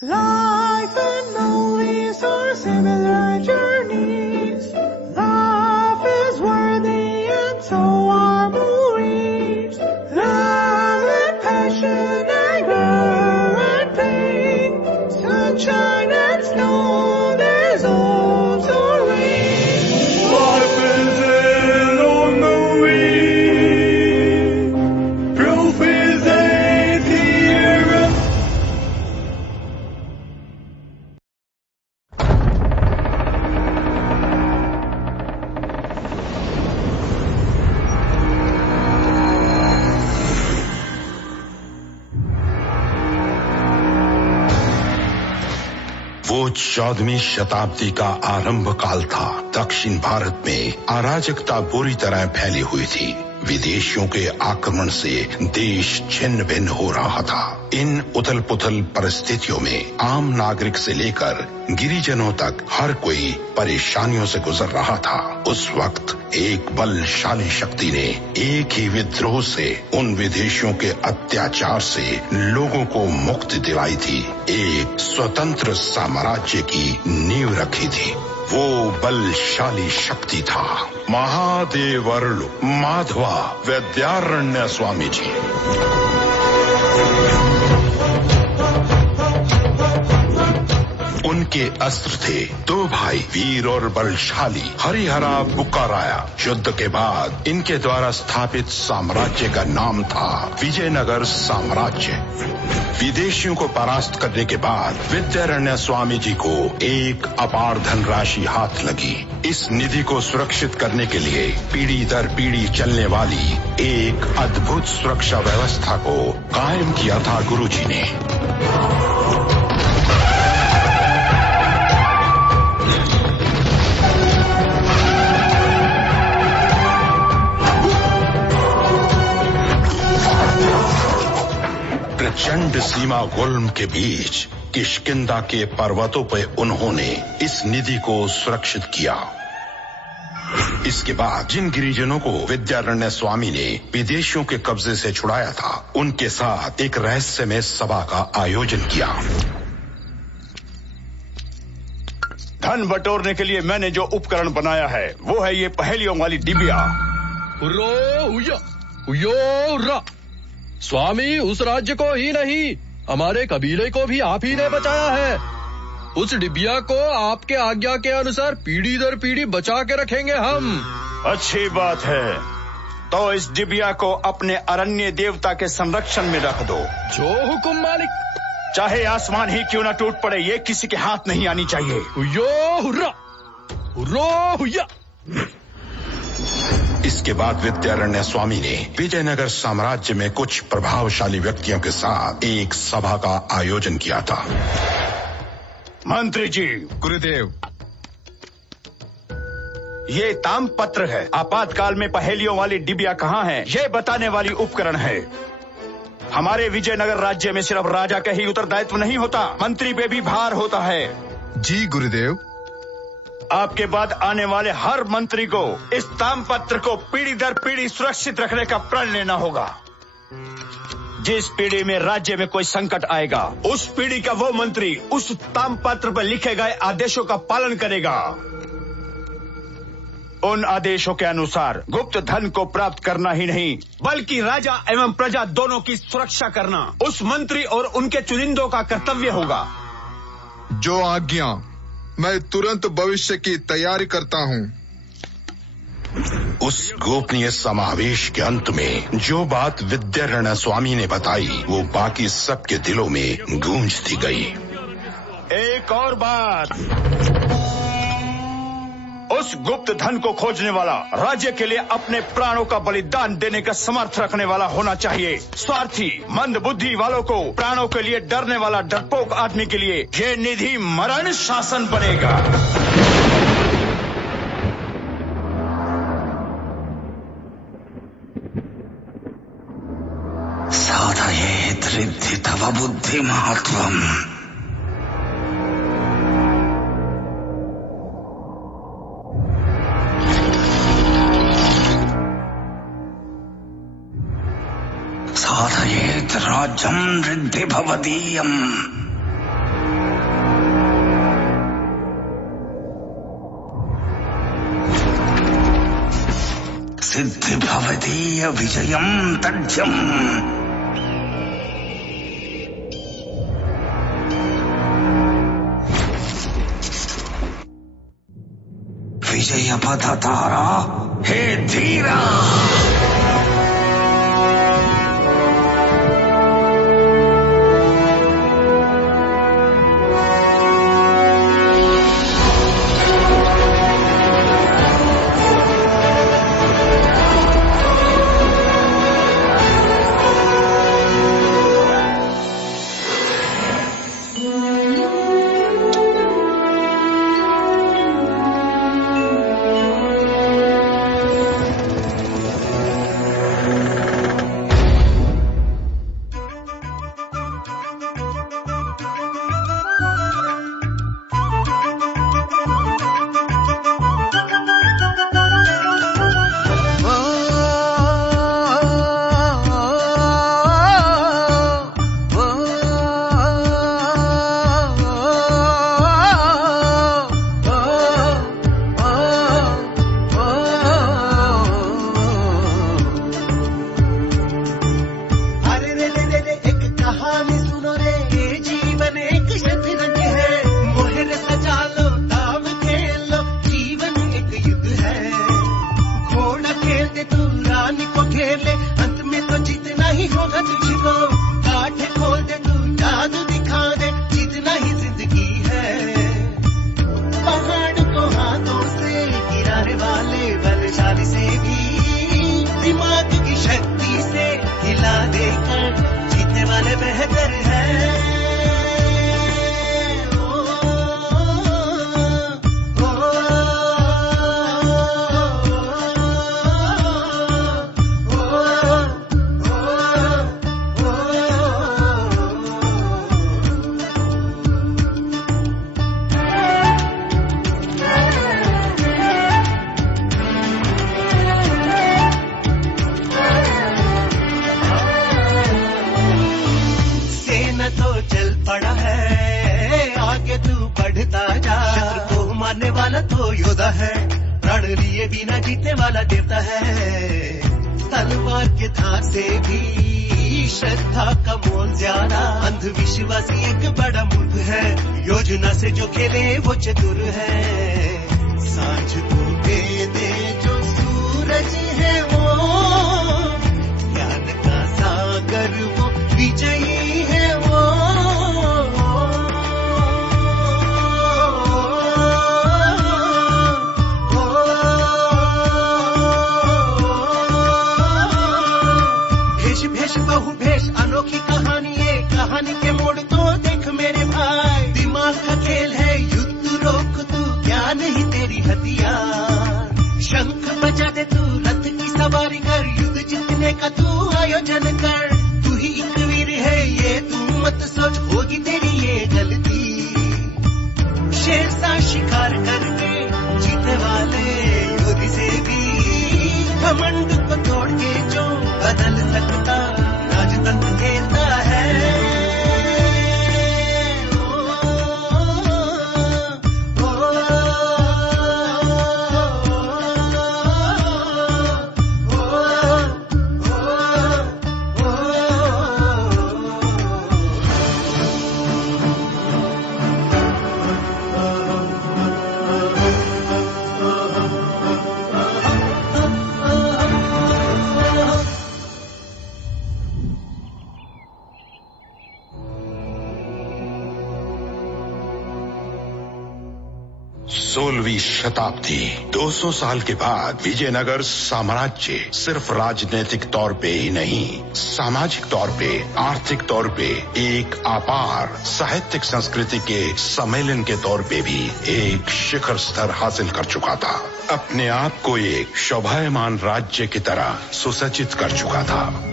Life and movies are similar journeys. Love is worthy and so are movies. Love and passion and glow and pain. Sunshine and snow, there's also rain. Life is in a movie. Proof is a theorem. वो 14वीं शताब्दी का आरंभ काल था। दक्षिण भारत में अराजकता बुरी तरह फैली हुई थी। विदेशियों के आक्रमण से देश छिन्न भिन्न हो रहा था। इन उथल पुथल परिस्थितियों में आम नागरिक से लेकर गिरिजनों तक हर कोई परेशानियों से गुजर रहा था। उस वक्त एक बलशाली शक्ति ने एक ही विद्रोह से उन विदेशियों के अत्याचार से लोगों को मुक्ति दिलाई थी। एक स्वतंत्र साम्राज्य की नींव रखी थी। वो बलशाली शक्ति था महादेवर्लु माधवा विद्यारण्य स्वामी जी। उनके अस्त्र थे दो भाई, वीर और बलशाली हरिहरा बुक्काराया। युद्ध के बाद इनके द्वारा स्थापित साम्राज्य का नाम था विजयनगर साम्राज्य। विदेशियों को परास्त करने के बाद विद्यारण्य स्वामी जी को एक अपार धनराशि हाथ लगी। इस निधि को सुरक्षित करने के लिए पीढ़ी दर पीढ़ी चलने वाली एक अद्भुत सुरक्षा व्यवस्था को कायम किया था गुरुजी ने। प्रचंड सीमा गुल्म के बीच किष्किंधा के पर्वतों पर उन्होंने इस निधि को सुरक्षित किया। इसके बाद जिन गिरिजनों को विद्यारण्य स्वामी ने विदेशियों के कब्जे से छुड़ाया था, उनके साथ एक रहस्यमय सभा का आयोजन किया। धन बटोरने के लिए मैंने जो उपकरण बनाया है वो है ये पहेलियों वाली डिबिया। स्वामी, उस राज्य को ही नहीं हमारे कबीले को भी आप ही ने बचाया है। उस डिबिया को आपके आज्ञा के अनुसार पीढ़ी दर पीढ़ी बचा के रखेंगे हम। अच्छी बात है, तो इस डिबिया को अपने अरण्य देवता के संरक्षण में रख दो। जो हुकुम मालिक। चाहे आसमान ही क्यों न टूट पड़े, ये किसी के हाथ नहीं आनी चाहिए। इसके बाद विद्यारण्य स्वामी ने विजयनगर साम्राज्य में कुछ प्रभावशाली व्यक्तियों के साथ एक सभा का आयोजन किया था। मंत्री जी। गुरुदेव। ये तामपत्र है। आपातकाल में पहेलियों वाली डिबिया कहाँ है, ये बताने वाली उपकरण है। हमारे विजयनगर राज्य में सिर्फ राजा का ही उत्तरदायित्व नहीं होता, मंत्री पे भी भार होता है। जी गुरुदेव। आपके बाद आने वाले हर मंत्री को इस तामपत्र को पीढ़ी दर पीढ़ी सुरक्षित रखने का प्रण लेना होगा। जिस पीढ़ी में राज्य में कोई संकट आएगा, उस पीढ़ी का वो मंत्री उस तामपत्र पर लिखे गए आदेशों का पालन करेगा। उन आदेशों के अनुसार गुप्त धन को प्राप्त करना ही नहीं, बल्कि राजा एवं प्रजा दोनों की सुरक्षा करना उस मंत्री और उनके चुनिंदों का कर्तव्य होगा। जो आज्ञा। मैं तुरंत भविष्य की तैयारी करता हूँ। उस गोपनीय समावेश के अंत में जो बात विद्यारण्य स्वामी ने बताई, वो बाकी सबके दिलों में गूंजती गई। एक और बात, उस गुप्त धन को खोजने वाला राज्य के लिए अपने प्राणों का बलिदान देने का समर्थ रखने वाला होना चाहिए। स्वार्थी मंद बुद्धि वालों को, प्राणों के लिए डरने वाला डरपोक आदमी के लिए ये निधि मरण शासन बनेगा। साधयेत् रिद्धि तव बुद्धि महत्वम्। साधयेत् राज्यं रिद्धि भवदीयम्। सिद्धि भवदीय विजयं तथ्यम्। विजय पथतारा हे धीरा। शताब्दी 200 साल के बाद विजयनगर साम्राज्य सिर्फ राजनीतिक तौर पे ही नहीं, सामाजिक तौर पे, आर्थिक तौर पे एक अपार साहित्यिक संस्कृति के सम्मेलन के तौर पे भी एक शिखर स्तर हासिल कर चुका था। अपने आप को एक शोभायमान राज्य की तरह सुसज्जित कर चुका था।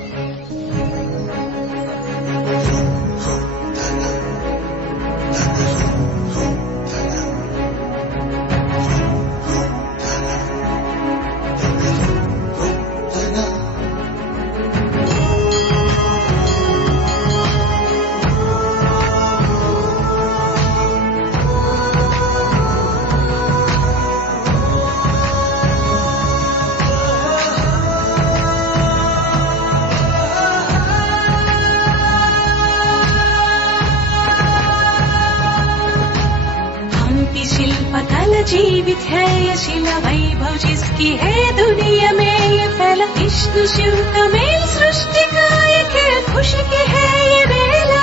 शिला जीवित है ये शिला वैभव जिसकी है दुनिया में ये फैला विष्णु शिव का मेल सृष्टि का ये खेल खुशी की है ये मेला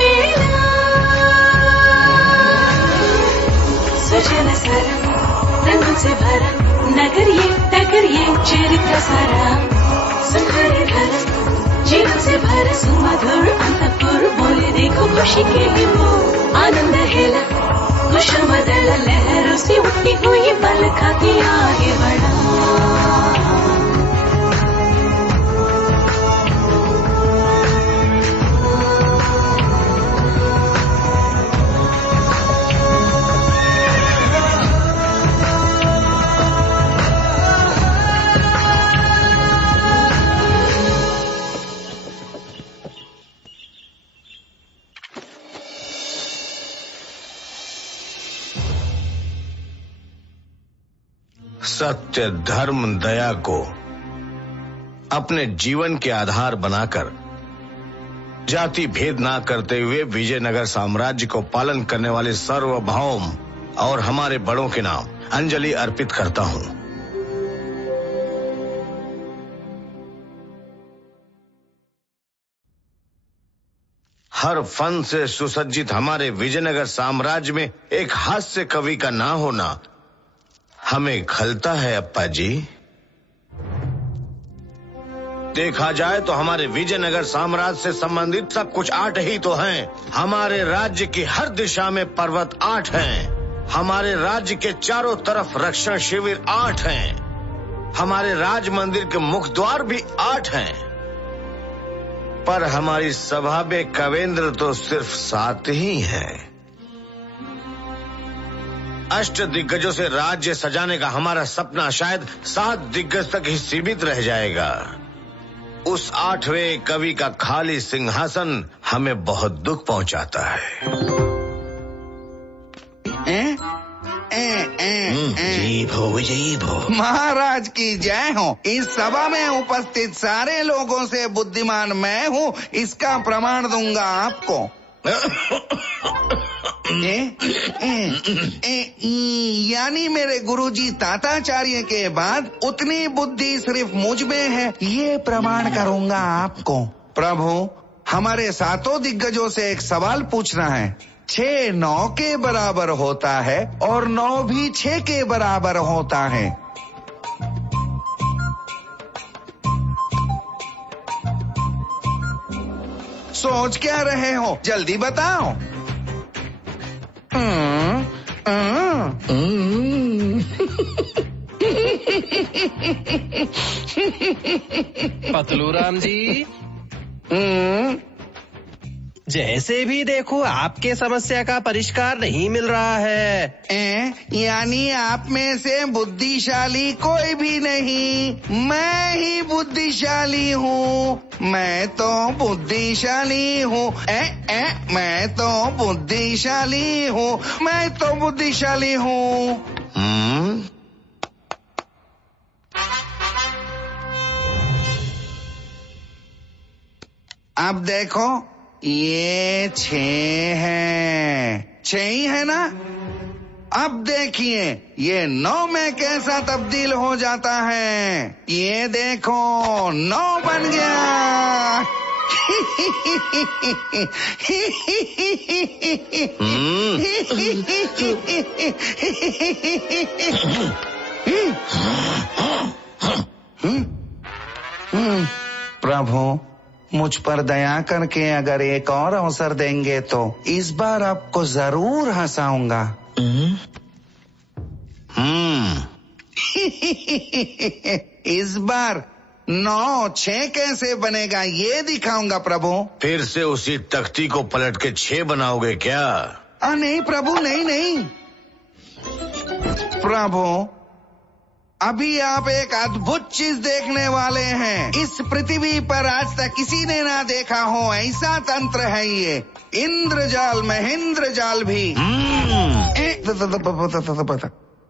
मेला सुजन सरम रंगों से भरा नगर ये चरित्र सारा सुखरी धरम जीवन से भरा सुमधुर अंतपुर बोले देखो खुशी के लिए वो आनंद हेला कुसुमदल लहरों से उठी हुई बल खाती आगे बढ़ा सत्य धर्म दया को अपने जीवन के आधार बनाकर जाति भेद ना करते हुए विजयनगर साम्राज्य को पालन करने वाले सार्वभौम और हमारे बड़ों के नाम अंजलि अर्पित करता हूं। हर फन से सुसज्जित हमारे विजयनगर साम्राज्य में एक हास्य कवि का ना होना हमें खलता है अप्पा जी। देखा जाए तो हमारे विजयनगर साम्राज्य से संबंधित सब कुछ 8 ही तो हैं। हमारे राज्य की हर दिशा में पर्वत 8 हैं। हमारे राज्य के चारों तरफ रक्षण शिविर 8 हैं। हमारे राज मंदिर के मुख द्वार भी 8 हैं। पर हमारी सभा में कवेंद्र तो सिर्फ 7 ही हैं। अष्ट दिग्गजों से राज्य सजाने का हमारा सपना शायद 7 दिग्गज तक ही सीमित रह जाएगा। उस 8वें कवि का खाली सिंहासन हमें बहुत दुख पहुंचाता है। जी भो महाराज की जय हो। इस सभा में उपस्थित सारे लोगों से बुद्धिमान मैं हूँ, इसका प्रमाण दूंगा आपको। यानी मेरे गुरुजी ताताचार्य के बाद उतनी बुद्धि सिर्फ मुझ में है, ये प्रमाण करूंगा आपको। प्रभु, हमारे 7 दिग्गजों से एक सवाल पूछना है। 6 9 के बराबर होता है और 9 भी 6 के बराबर होता है। सोच क्या रहे हो, जल्दी बताओ। पतलूराम जी, जैसे भी देखो आपके समस्या का परिष्कार नहीं मिल रहा है। यानी आप में से बुद्धिशाली कोई भी नहीं, मैं ही बुद्धिशाली हूँ। मैं तो बुद्धिशाली हूँ। मैं तो बुद्धिशाली हूँ। मैं तो बुद्धिशाली हूँ। अब देखो, ये 6 है। 6 ही है ना? अब देखिए ये 9 में कैसा तब्दील हो जाता है। ये देखो 9 बन गया। प्रभु, मुझ पर दया करके अगर एक और अवसर देंगे तो इस बार आपको जरूर हंसाऊंगा। इस बार 9 6 कैसे बनेगा ये दिखाऊंगा प्रभु। फिर से उसी तख्ती को पलट के 6 बनाओगे क्या? नहीं प्रभु, नहीं। प्रभु, अभी आप एक अद्भुत चीज देखने वाले हैं। इस पृथ्वी पर आज तक किसी ने ना देखा हो ऐसा तंत्र है ये। इंद्रजाल महेंद्रजाल भी।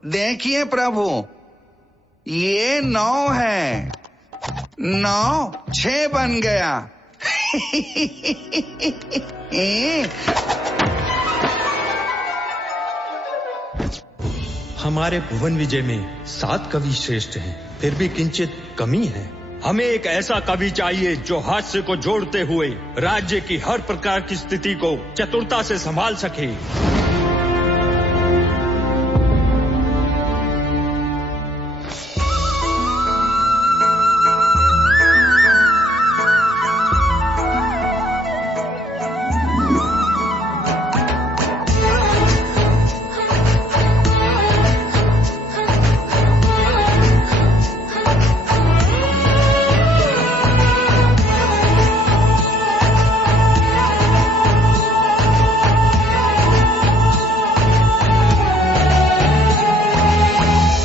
देखिए प्रभु, ये 9 है। 9 6 बन गया। हमारे भुवन विजय में 7 कवि श्रेष्ठ हैं, फिर भी किंचित कमी है। हमें एक ऐसा कवि चाहिए जो हास्य को जोड़ते हुए राज्य की हर प्रकार की स्थिति को चतुरता से संभाल सके।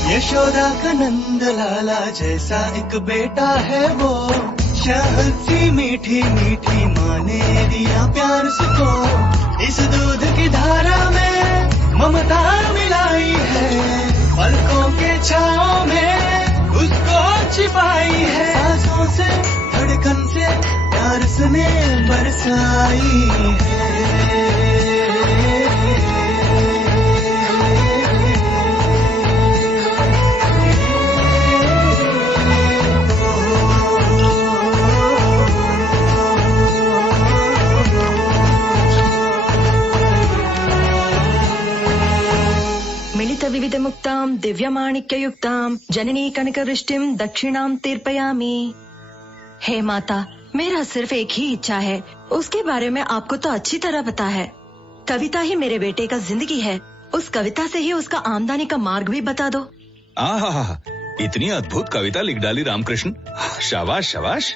यशोदा का नंद लाला जैसा एक बेटा है वो, शहद सी मीठी मीठी माँ ने दिया प्यार सबको। इस दूध की धारा में ममता मिलाई है, पलकों के छाँव में उसको छिपाई है। सांसों से धड़कन से प्यार से बरसाई है। विविधमुक्तां दिव्यमाणिक्ययुक्तां जननी कनकवृष्टिं दक्षिणां तीर्पयामि। हे माता, मेरा सिर्फ एक ही इच्छा है, उसके बारे में आपको तो अच्छी तरह पता है। कविता ही मेरे बेटे का जिंदगी है, उस कविता से ही उसका आमदनी का मार्ग भी बता दो। आहा, इतनी अद्भुत कविता लिख डाली रामकृष्ण, शाबाश शाबाश।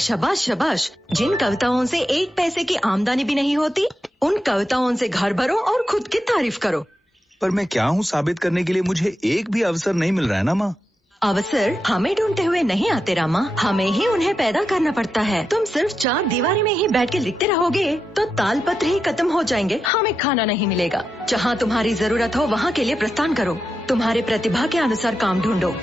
शाबाश शाबाश। जिन कविताओं से 1 पैसे की आमदनी भी नहीं होती, उन कविताओं से घर भरो और खुद की तारीफ करो। पर मैं क्या हूँ साबित करने के लिए मुझे एक भी अवसर नहीं मिल रहा है ना माँ। अवसर हमें ढूंढते हुए नहीं आते रामा, हमें ही उन्हें पैदा करना पड़ता है। तुम सिर्फ 4 दीवारी में ही बैठ के लिखते रहोगे तो तालपत्र ही खत्म हो जाएंगे, हमें खाना नहीं मिलेगा। जहाँ तुम्हारी जरूरत हो वहाँ के लिए प्रस्थान करो, तुम्हारे प्रतिभा के अनुसार काम ढूंढो।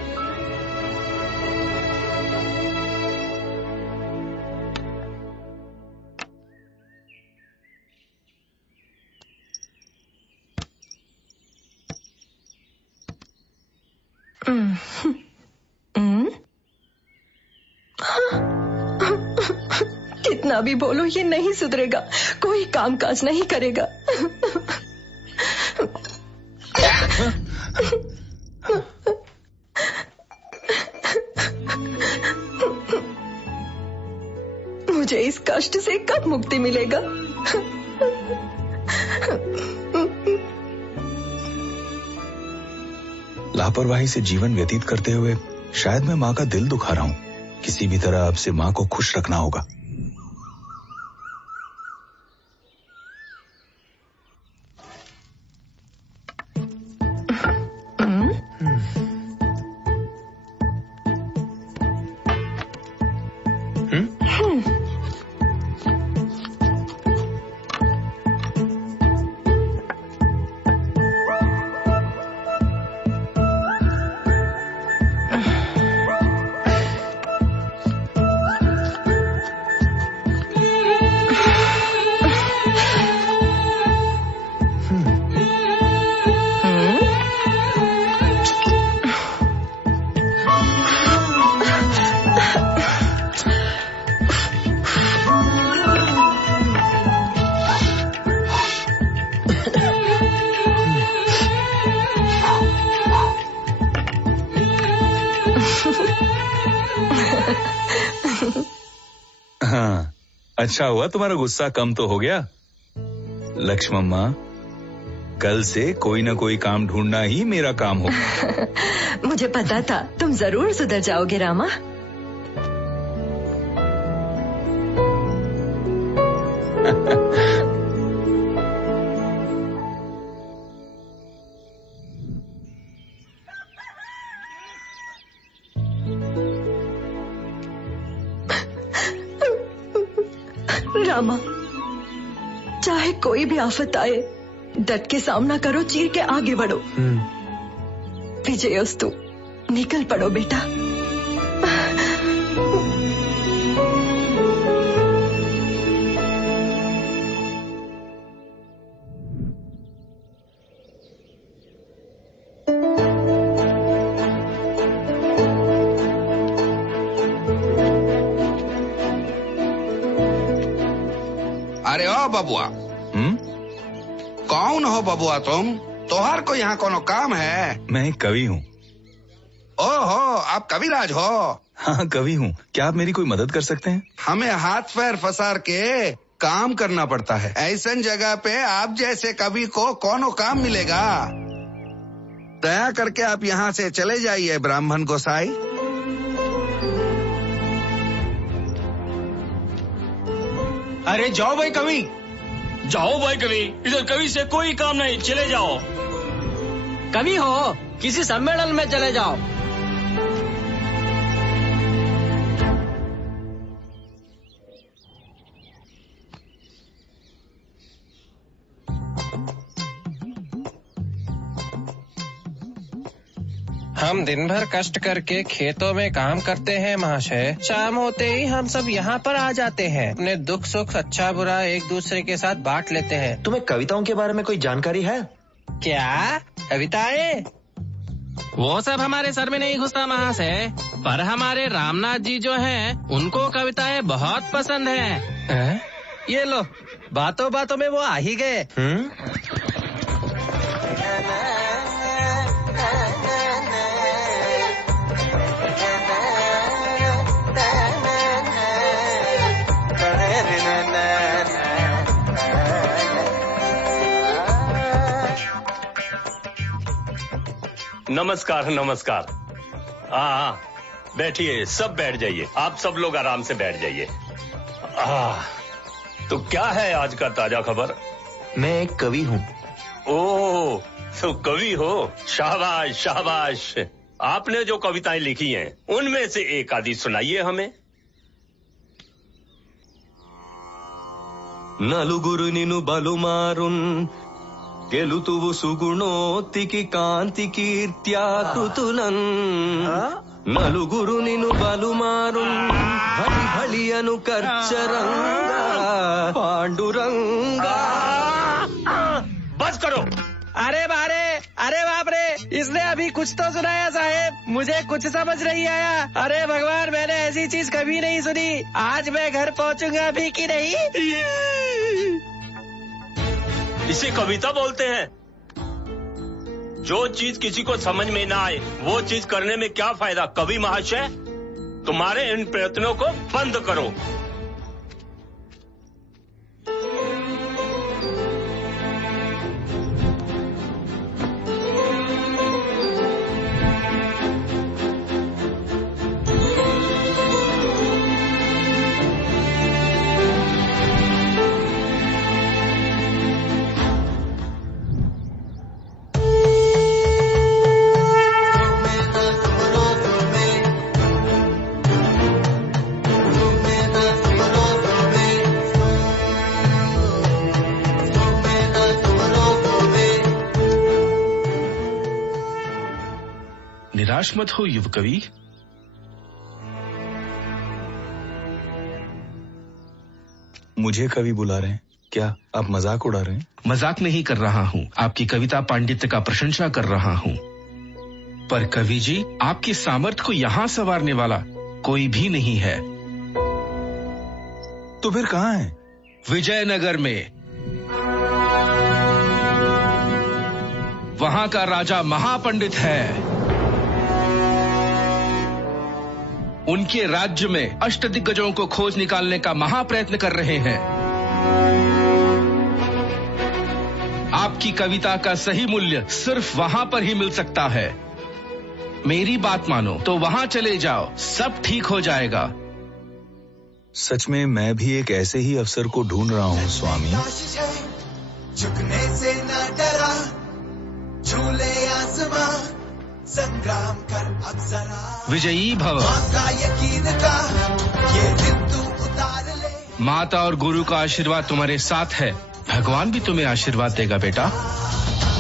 कितना भी बोलो ये नहीं सुधरेगा, कोई कामकाज नहीं करेगा। मुझे इस कष्ट से कब मुक्ति मिलेगा? लापरवाही से जीवन व्यतीत करते हुए शायद मैं माँ का दिल दुखा रहा हूँ। किसी भी तरह अब से माँ को खुश रखना होगा। हाँ, अच्छा हुआ तुम्हारा गुस्सा कम तो हो गया। लक्ष्मम्मा, कल से कोई ना कोई काम ढूंढना ही मेरा काम होगा। मुझे पता था तुम जरूर सुधर जाओगे रामा। रामा, चाहे कोई भी आफत आए, डट के सामना करो, चीर के आगे बढ़ो। विजयोस्तु, निकल पड़ो बेटा। अरे ओ बबुआ, कौन हो बबुआ तुम? तोहार को यहाँ कोनो काम है? मैं एक कवि हूँ। ओहो, आप कविराज हो? हाँ कवि हूँ। क्या आप मेरी कोई मदद कर सकते हैं? हमें हाथ पैर फंसार के काम करना पड़ता है। ऐसन जगह पे आप जैसे कवि को कोनो काम मिलेगा? दया करके आप यहाँ से चले जाइए ब्राह्मण गोसाई। अरे जाओ भाई कवि, जाओ भाई कवि, इधर कवि से कोई काम नहीं, चले जाओ। कवि हो, किसी सम्मेलन में चले जाओ। हम दिन भर कष्ट करके खेतों में काम करते हैं महाशय। शाम होते ही हम सब यहाँ पर आ जाते हैं। अपने दुख सुख अच्छा बुरा एक दूसरे के साथ बांट लेते हैं। तुम्हें कविताओं के बारे में कोई जानकारी है? क्या कविताएं? वो सब हमारे सर में नहीं घुसता महाशय, पर हमारे रामनाथ जी जो हैं, उनको कविताएं बहुत पसंद हैं। ये लो, बातों बातों में वो आ ही गए। नमस्कार नमस्कार। हाँ बैठिए, सब बैठ जाइए, आप सब लोग आराम से बैठ जाइए। तो क्या है आज का ताजा खबर? मैं एक कवि हूँ। ओह, तो कवि हो, शाबाश शाबाश। आपने जो कविताएं लिखी हैं उनमें से एक आधी सुनाइए हमें। నలుగురు నిను బలుమారున్ గెలుతువు సుగుణోత్తికి కాంతి కీర్త్యాకృతులన్ నలుగురు నిను బలుమారున్ హలి హలి అను కర్చరంగా పాండురంగా। बस करो। अरे बाप रे, इसने अभी कुछ तो सुनाया साहेब, मुझे कुछ समझ नहीं आया। अरे भगवान, मैंने ऐसी चीज कभी नहीं सुनी। आज मैं घर पहुंचूंगा भी कि नहीं? इसे कविता बोलते हैं। जो चीज किसी को समझ में ना आए वो चीज करने में क्या फायदा? कवि महाशय, तुम्हारे इन प्रयत्नों को बंद करो। निराश मत हो युव कवि। मुझे कवि बुला रहे हैं क्या? आप मजाक उड़ा रहे हैं? मजाक नहीं कर रहा हूँ, आपकी कविता पांडित्य का प्रशंसा कर रहा हूँ। पर कवि जी, आपकी सामर्थ्य को यहाँ संवारने वाला कोई भी नहीं है। तो फिर कहाँ है? विजयनगर में। वहाँ का राजा महापंडित है। उनके राज्य में अष्टदिग्गजों को खोज निकालने का महाप्रयत्न कर रहे हैं। आपकी कविता का सही मूल्य सिर्फ वहां पर ही मिल सकता है। मेरी बात मानो तो वहां चले जाओ, सब ठीक हो जाएगा। सच में मैं भी एक ऐसे ही अफसर को ढूंढ रहा हूँ स्वामी। झुकने से न डरा, झूले आसमां, संग्राम कर अब जरा। विजयी भव। का यकीन का ये बिंदु उतार ले। माता और गुरु का आशीर्वाद तुम्हारे साथ है। भगवान भी तुम्हें आशीर्वाद देगा बेटा।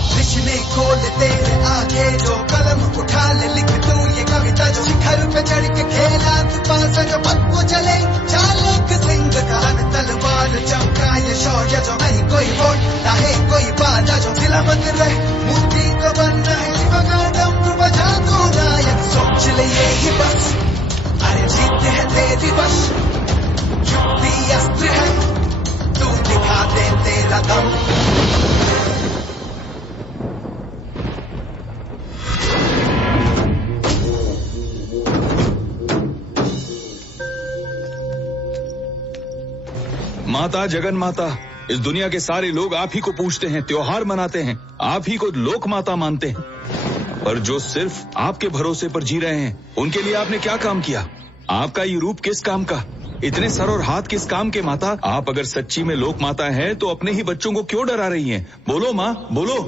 कृष्ण खोल तेरे आगे जो कलम उठा ले, लिख तू ये कविता जो शिखर पे चढ़ के खेला तू पासा जो पद को चले। चालक सिंह का तलवार चमका ये शौर्य जो नहीं कोई वोट चाहे कोई बाधा जो दिला मत रहे। मूर्ति को बनना है शिव का डमरू बजा तू नायक, सोच ले ये ही बस। अरे जीत है तेरी बस, युक्ति अस्त्र है तू माता जगन माता, इस दुनिया के सारे लोग आप ही को पूछते हैं, त्योहार मनाते हैं, आप ही को लोक माता मानते हैं, पर जो सिर्फ आपके भरोसे पर जी रहे हैं, उनके लिए आपने क्या काम किया? आपका ये रूप किस काम का? इतने सर और हाथ किस काम के माता? आप अगर सच्ची में लोक माता हैं तो अपने ही बच्चों को क्यों डरा रही हैं? बोलो माँ, बोलो।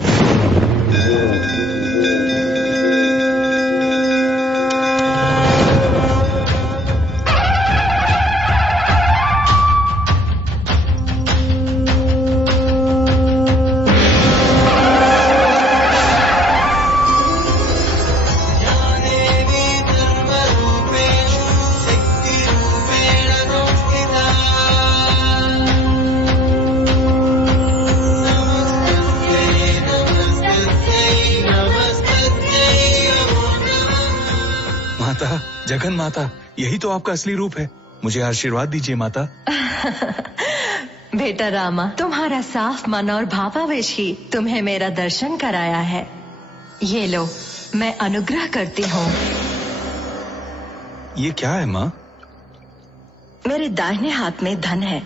जगन माता, यही तो आपका असली रूप है। मुझे आशीर्वाद दीजिए माता। बेटा रामा, तुम्हारा साफ मन और भावावेश ही तुम्हें मेरा दर्शन कराया है। ये लो, मैं अनुग्रह करती हूँ। ये क्या है माँ? मेरे दाहिने हाथ में धन है,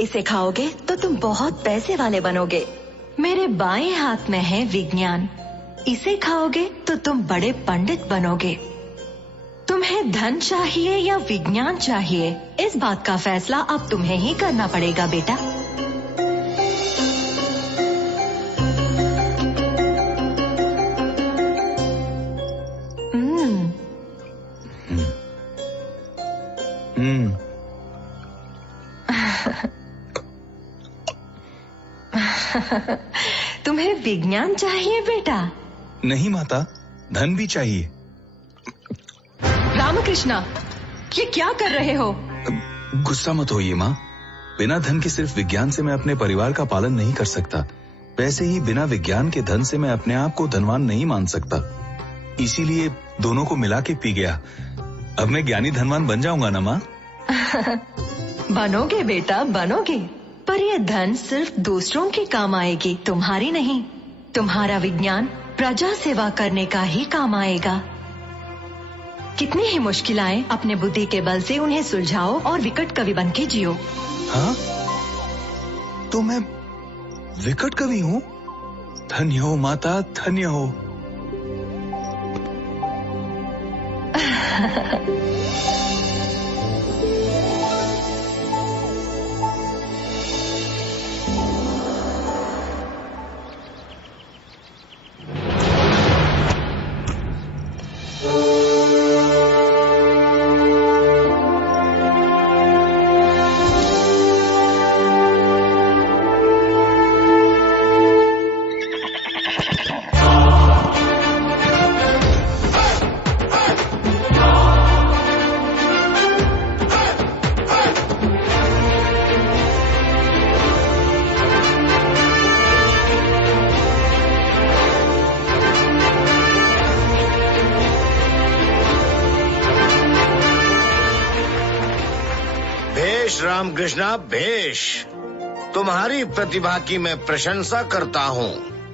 इसे खाओगे तो तुम बहुत पैसे वाले बनोगे। मेरे बाएं हाथ में है विज्ञान, इसे खाओगे तो तुम बड़े पंडित बनोगे। तुम्हें धन चाहिए या विज्ञान चाहिए, इस बात का फैसला अब तुम्हें ही करना पड़ेगा बेटा। तुम्हें विज्ञान चाहिए बेटा? नहीं माता, धन भी चाहिए। रामकृष्णा, ये क्या कर रहे हो? गुस्सा मत होइए माँ। बिना धन के सिर्फ विज्ञान से मैं अपने परिवार का पालन नहीं कर सकता, वैसे ही बिना विज्ञान के धन से मैं अपने आप को धनवान नहीं मान सकता। इसीलिए दोनों को मिला के पी गया। अब मैं ज्ञानी धनवान बन जाऊंगा ना माँ? बनोगे बेटा, बनोगे, पर ये धन सिर्फ दूसरों के काम आएगी, तुम्हारी नहीं। तुम्हारा विज्ञान प्रजा सेवा करने का ही काम आएगा। कितनी ही मुश्किलें अपने बुद्धि के बल से उन्हें सुलझाओ और विकट कवि बन के जियो। हाँ? तो मैं विकट कवि हूँ? धन्य हो माता, धन्य हो। रामकृष्णा, भेष, तुम्हारी प्रतिभा की मैं प्रशंसा करता हूँ।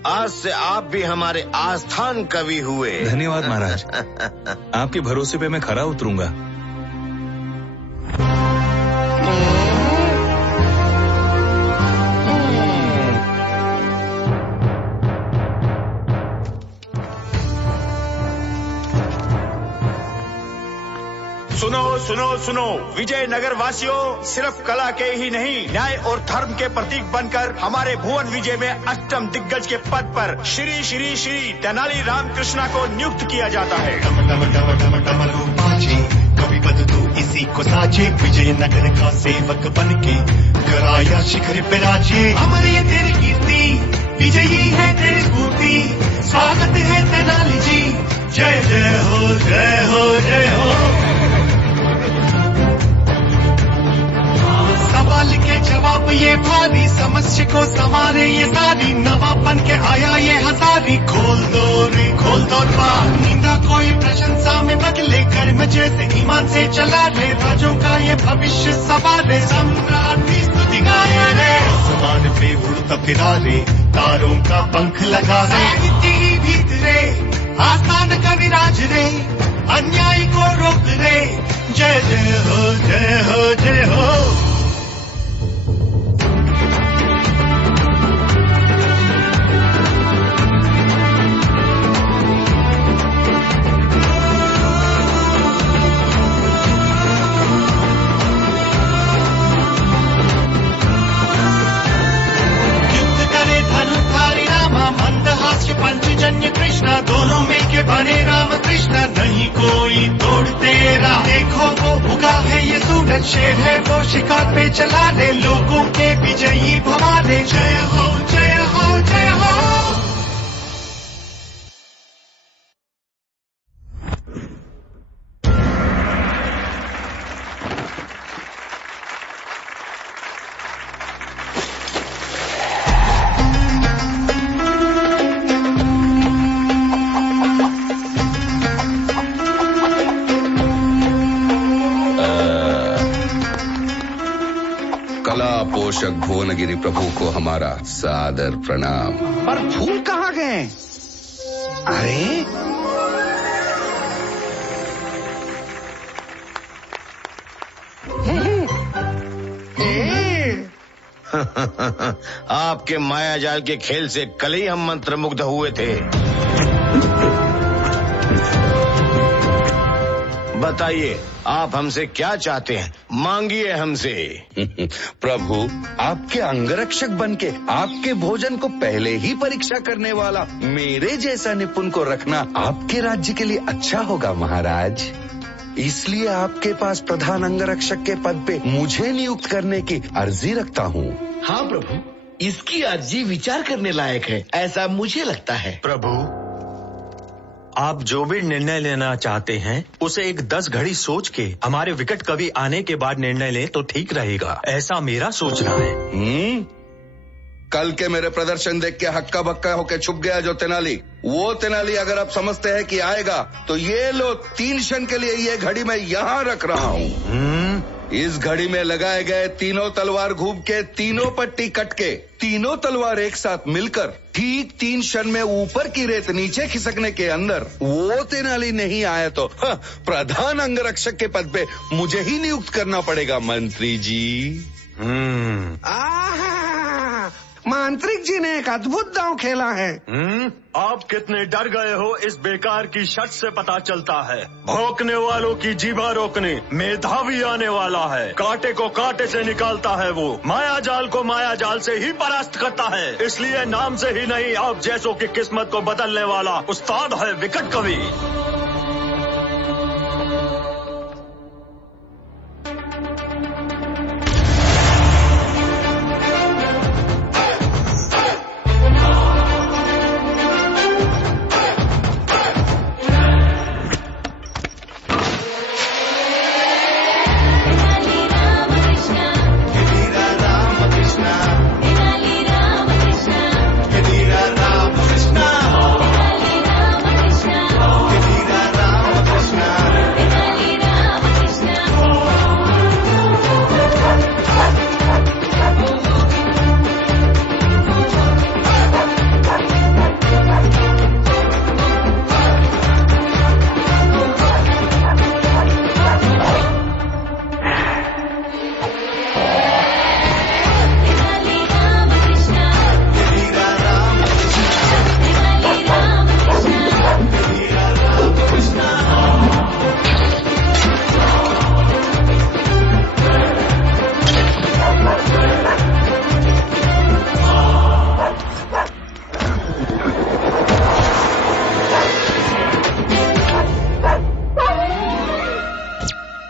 आज से आप भी हमारे आस्थान कवि हुए। धन्यवाद महाराज। आपके भरोसे पे मैं खरा उतरूंगा। सुनो सुनो सुनो, विजयनगर वासियों, सिर्फ कला के ही नहीं, न्याय और धर्म के प्रतीक बनकर हमारे भुवन विजय में अष्टम दिग्गज के पद पर श्री श्री श्री तेनाली रामकृष्णा को नियुक्त किया जाता है। कवि पद तू इसी को साचे, विजयनगर का सेवक बनके कराया शिखर पे राजे। अमर ये तेरी कीर्ति, विजयी है तेरी स्फूर्ति, स्वागत है तेनाली जी, जय जय हो जय हो जय हो। सवाल के जवाब ये भारी, समस्या को संवारे ये सारी, नवापन के आया ये हजारी। खोल दो रे खोल दो द्वार, नींदा कोई प्रशंसा में बदले, कर्म जैसे ईमान से चला रे, राजों का ये भविष्य सवारे, सम्राट की स्तुति गाए रे। आसमान पे उड़ता फिरा रे, तारों का पंख लगा रे, साहित्य भीतरे आस्थान का विराज रे, अन्याय को रोक रे, जय जय हो जय हो जय हो। बने राम कृष्ण नहीं कोई तोड़ तेरा। देखो वो भूखा है ये सूरज, शेर है वो शिकार पे चला दे, लोगों के विजयी भवा दे। जय हो जय हो जय हो। पोषक भुवनगिरी प्रभु को हमारा सादर प्रणाम। पर फूल कहाँ गए? अरे आपके माया जाल के खेल से कल ही हम मंत्रमुग्ध हुए थे। बताइए आप हमसे क्या चाहते हैं, मांगिए हमसे। प्रभु, आपके अंगरक्षक बनके आपके भोजन को पहले ही परीक्षा करने वाला मेरे जैसा निपुण को रखना आपके राज्य के लिए अच्छा होगा महाराज। इसलिए आपके पास प्रधान अंगरक्षक के पद पे मुझे नियुक्त करने की अर्जी रखता हूँ। हाँ प्रभु, इसकी अर्जी विचार करने लायक है, ऐसा मुझे लगता है। प्रभु, आप जो भी निर्णय लेना चाहते हैं उसे एक 10 घड़ी सोच के हमारे विकट कवि आने के बाद निर्णय लें तो ठीक रहेगा, ऐसा मेरा सोचना है। कल के मेरे प्रदर्शन देख के हक्का बक्का होके छुप गया जो तेनाली, वो तेनाली अगर आप समझते हैं कि आएगा तो ये लो 3 क्षण के लिए ये घड़ी मैं यहाँ रख रहा हूँ। इस घड़ी में लगाए गए तीनों तलवार घूम के तीनों पट्टी कट के तीनों तलवार एक साथ मिलकर ठीक 3 क्षण में ऊपर की रेत नीचे खिसकने के अंदर वो तेनाली नहीं आया तो प्रधान अंगरक्षक के पद पे मुझे ही नियुक्त करना पड़ेगा मंत्री जी। मांत्रिक जी ने एक अद्भुत दांव खेला है। आप कितने डर गए हो इस बेकार की शर्त से पता चलता है। भौंकने वालों की जीभा रोकने मेधावी आने वाला है। कांटे को कांटे से निकालता है वो, माया जाल को माया जाल से ही परास्त करता है। इसलिए नाम से ही नहीं, आप जैसों की किस्मत को बदलने वाला उस्ताद है विकट कवि।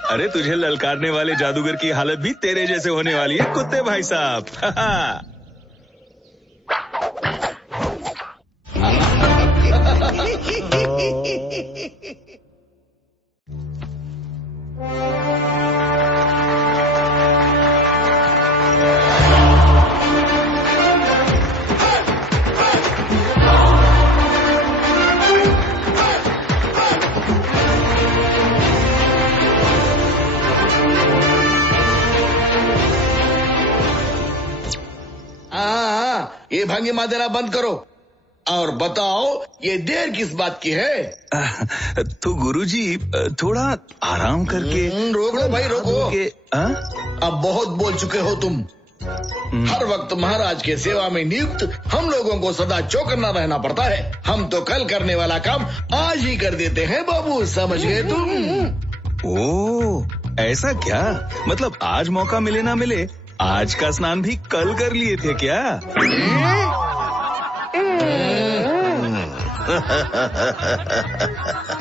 अरे तुझे ललकारने वाले जादूगर की हालत भी तेरे जैसे होने वाली है कुत्ते भाई साहब। ये भंगिमा देना बंद करो और बताओ ये देर किस बात की है। तो गुरुजी थोड़ा आराम करके। रोक लो भाई, रोको। अब बहुत बोल चुके हो तुम। हर वक्त महाराज के सेवा में नियुक्त हम लोगों को सदा चौकन्ना रहना पड़ता है। हम तो कल करने वाला काम आज ही कर देते हैं बाबू, समझ गए तुम? ओह ऐसा क्या? मतलब आज मौका मिले ना मिले आज का स्नान भी कल कर लिए थे क्या?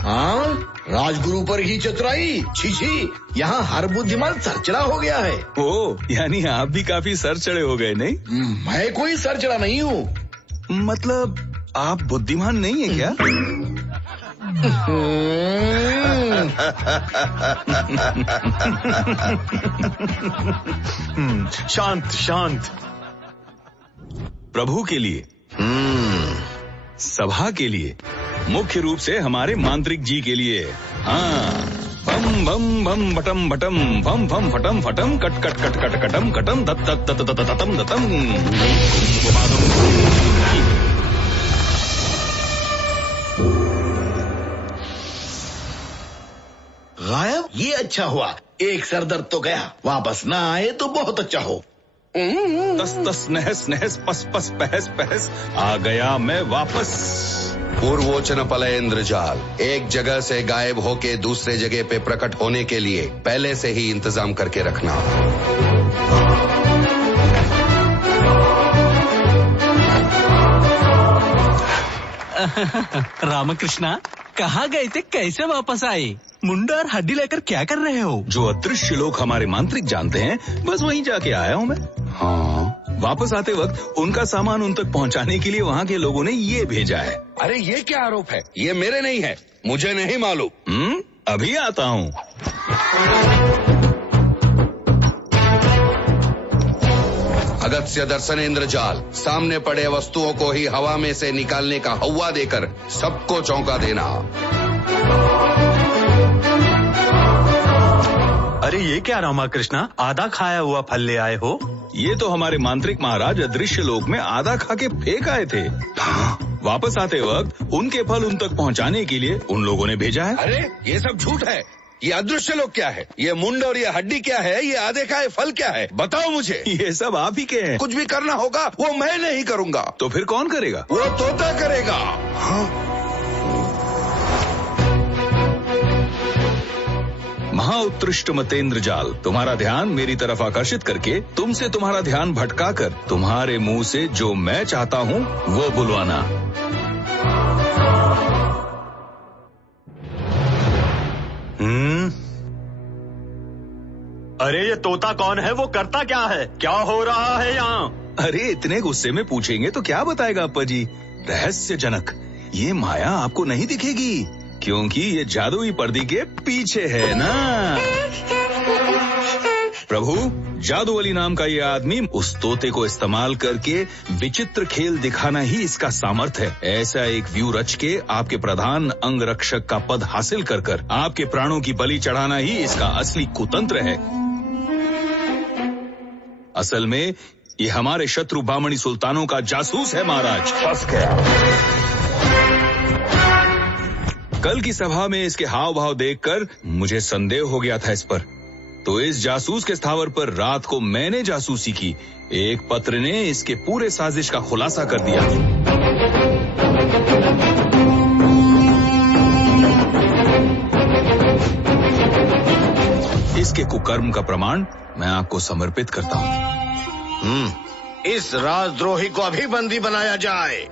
हाँ, राजगुरु पर ही चतुराई। छी, यहाँ हर बुद्धिमान सरचड़ा हो गया है। ओ, यानी आप भी काफी सर चढ़े हो गए, नहीं? मैं कोई सरचड़ा नहीं हूँ। मतलब आप बुद्धिमान नहीं है क्या? शांत शांत। प्रभु के लिए, सभा के लिए, मुख्य रूप से हमारे मांत्रिक जी के लिए। हाँ, बम बम बम बटम बटम बम बम फटम फटम कट कट कट कट कटम कटम दत दत दत दत दतम दतम। गायब? ये अच्छा हुआ, एक सरदर्द तो गया। वापस ना आए तो बहुत अच्छा हो। तस तस नहस नहस पस पस पहस पहस, आ गया मैं वापस। पूर्वोचन पलयेंद्र जाल, एक जगह से गायब होके दूसरे जगह पे प्रकट होने के लिए पहले से ही इंतजाम करके रखना। रामकृष्णा, कहाँ गए थे, कैसे वापस आए? मुंडा और हड्डी लेकर क्या कर रहे हो? जो अदृश्य लोग हमारे मांत्रिक जानते हैं, बस वहीं जाके आया हूँ मैं। हाँ, वापस आते वक्त उनका सामान उन तक पहुँचाने के लिए वहाँ के लोगों ने ये भेजा है। अरे ये क्या आरोप है? ये मेरे नहीं है, मुझे नहीं मालूम। अभी आता हूँ। अगस्त्य दर्शनेंद्र जाल, सामने पड़े वस्तुओं को ही हवा में से निकालने का हवा देकर सबको चौंका देना। अरे ये क्या रामाकृष्णा, आधा खाया हुआ फल ले आए हो? ये तो हमारे मांत्रिक महाराज अदृश्य लोक में आधा खा के फेंक आए थे। वापस आते वक्त उनके फल उन तक पहुँचाने के लिए उन लोगों ने भेजा है। अरे ये सब झूठ है। ये अदृश्य लोग क्या है? ये मुंड और ये हड्डी क्या है? ये आधे खाए फल क्या है? बताओ मुझे। ये सब आप ही के हैं। कुछ भी करना होगा वो मैं नहीं करूँगा। तो फिर कौन करेगा? वो तोता करेगा। हाँ? महाउत्कृष्ट मतेंद्र जाल, तुम्हारा ध्यान मेरी तरफ आकर्षित करके तुमसे तुम्हारा ध्यान भटकाकर तुम्हारे मुंह से जो मैं चाहता हूँ वो बुलवाना। अरे ये तोता कौन है? वो करता क्या है? क्या हो रहा है यहाँ? अरे इतने गुस्से में पूछेंगे तो क्या बताएगा अप्पा जी? रहस्यजनक, ये माया आपको नहीं दिखेगी क्योंकि ये जादुई पर्दे के पीछे है ना। प्रभु, जादू अली नाम का ये आदमी उस तोते को इस्तेमाल करके विचित्र खेल दिखाना ही इसका सामर्थ्य है। ऐसा एक व्यू रच के आपके प्रधान अंग रक्षक का पद हासिल कर आपके प्राणों की बलि चढ़ाना ही इसका असली कुतंत्र है। असल में ये हमारे शत्रु बामणी सुल्तानों का जासूस है महाराज। फंस गया। कल की सभा में इसके हाव भाव देखकर मुझे संदेह हो गया था इस पर, तो इस जासूस के स्थावर पर रात को मैंने जासूसी की। एक पत्र ने इसके पूरे साजिश का खुलासा कर दिया। इसके कुकर्म का प्रमाण मैं आपको समर्पित करता हूँ। इस राजद्रोही को अभी बंदी बनाया जाए।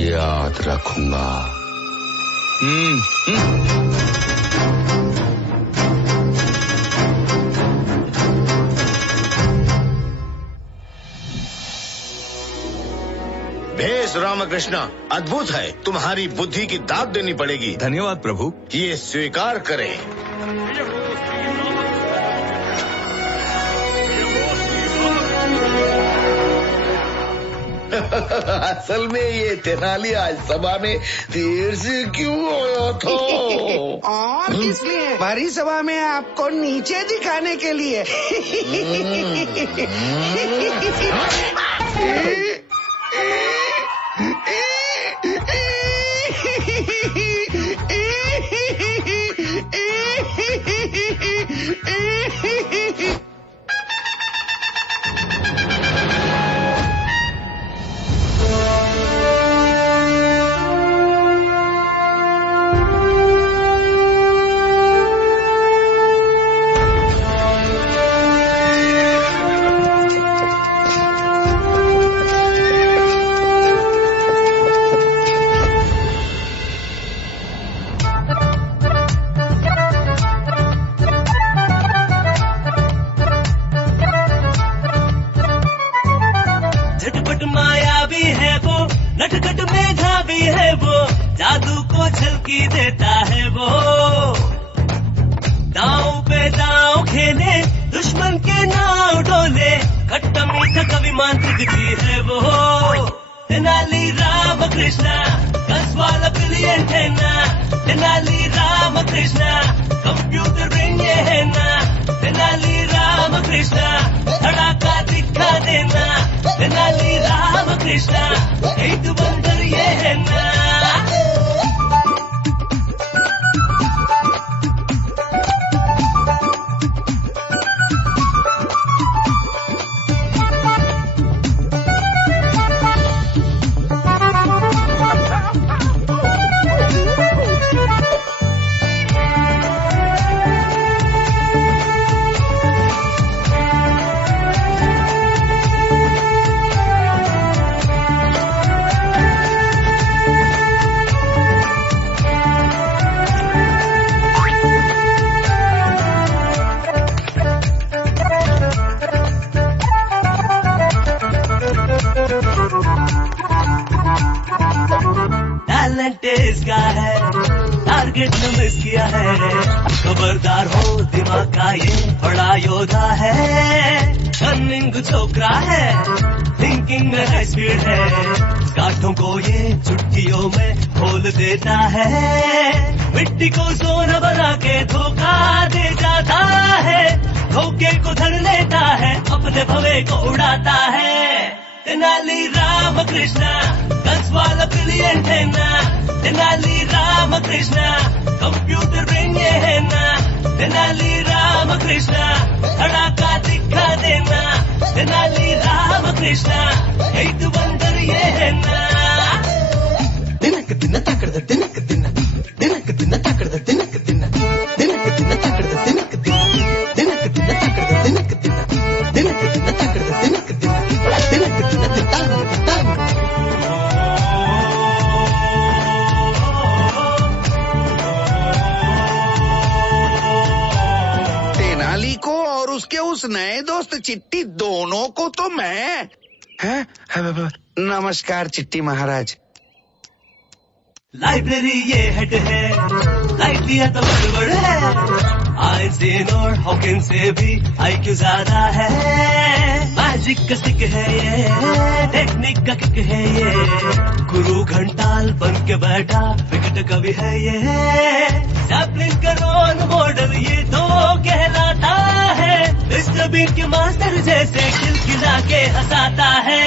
याद रखूंगा। भेष रामकृष्णा, अद्भुत है। तुम्हारी बुद्धि की दाद देनी पड़ेगी। धन्यवाद प्रभु। ये स्वीकार करें। असल में ये तेनाली आज सभा में देर से क्यों आया था? और इसलिए भरी सभा में आपको नीचे दिखाने के लिए। कवि है वो, जादू को झलकी देता है वो। दांव पे दांव खेले, दुश्मन के नाव डोले, खट्टा मीठा कवि मांत्रिक जी है वो। तेनाली राम कृष्णा, कसवाला ब्रिलियंट है ना। तेनाली राम कृष्णा, कंप्यूटर ब्रेन ये है ना। तेनाली राम कृष्णा, धड़ाका दिखा देना। तेनाली राम कृष्णा, एक बंदर ये है ना। टैलेंट इसका है, टारगेट न मिस किया है। खबरदार हो, दिमाग का ये बड़ा योद्धा है। रनिंग छोकरा है, थिंकिंग में है स्पीड है। काठों को ये चुटकियों में खोल देता है। मिट्टी को सोना बना के धोखा दे जाता है। धोखे को धर लेता है, अपने भवे को उड़ाता है। तेनाली राम कृष्णा, कसवाला ब्रिलियंट है ना। तेनाली राम कृष्णा, कंप्यूटर ब्रेन ये है ना। तेनाली राम कृष्णा, धड़ाका दिखा देना। तेनाली राम कृष्णा, एक बंदर ये है ना। दिनक दिन ताकड़ द दिनक दिन, दिनक दिन ताकड़ द दिनक दिन, दिनक दिन ताकड़ द दिनक दिन, दिनक दिन ताकड़ द दिनक दिन, दिनक दिन ताकड़ द दिनक दिन, दिनक दिन ताकड़ द। तेनाली को और उसके उस नए दोस्त चिट्टी दोनों को तो मैं हैं? नमस्कार चिट्टी महाराज। लाइब्रेरी ये हेड है, लाइट दिया तो गड़बड़ है। आइंस्टीन और हॉकिंस से भी IQ ज्यादा है। मैजिक का सिक है ये, टेक्निक का किक है ये। गुरु घंटाल बन के बैठा विकट कवि है ये। सैपलिंग का रोल मॉडल ये तो कहलाता है। मिस्टर बीन के मास्टर जैसे खिलखिला के हंसाता है।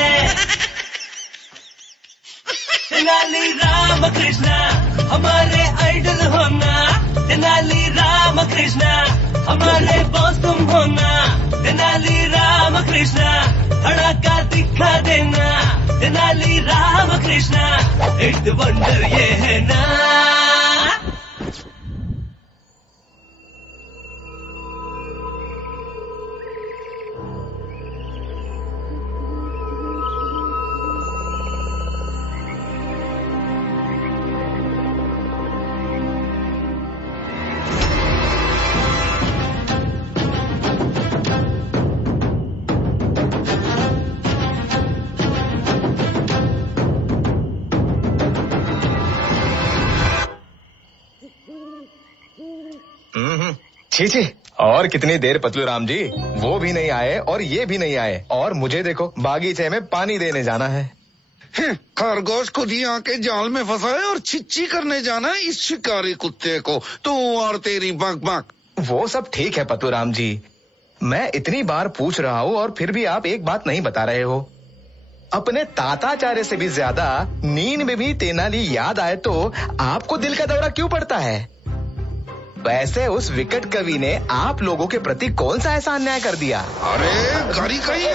तेनाली राम कृष्णा, हमारे आइडल होना। तेनाली राम कृष्णा, हमारे बॉस तुम होना। तेनाली राम कृष्णा, धड़ाका दिखा देना। तेनाली राम कृष्णा, एक वंडर ये है ना। छी छी, और कितनी देर पतलू राम जी, वो भी नहीं आए और ये भी नहीं आए, और मुझे देखो बागीचे में पानी देने जाना है। खरगोश खुद ही आके जाल में फंसा है और छिच्ची करने जाना है इस शिकारी कुत्ते को। तू और तेरी बक बक। वो सब ठीक है पतलू राम जी, मैं इतनी बार पूछ रहा हूँ और फिर भी आप एक बात नहीं बता रहे हो। अपने ताताचार्य से भी ज्यादा नींद में भी तेनाली याद आए तो आपको दिल का दौरा क्यों पड़ता है? वैसे उस विकट कवि ने आप लोगों के प्रति कौन सा ऐसा अन्याय कर दिया? अरे घड़ी कहीं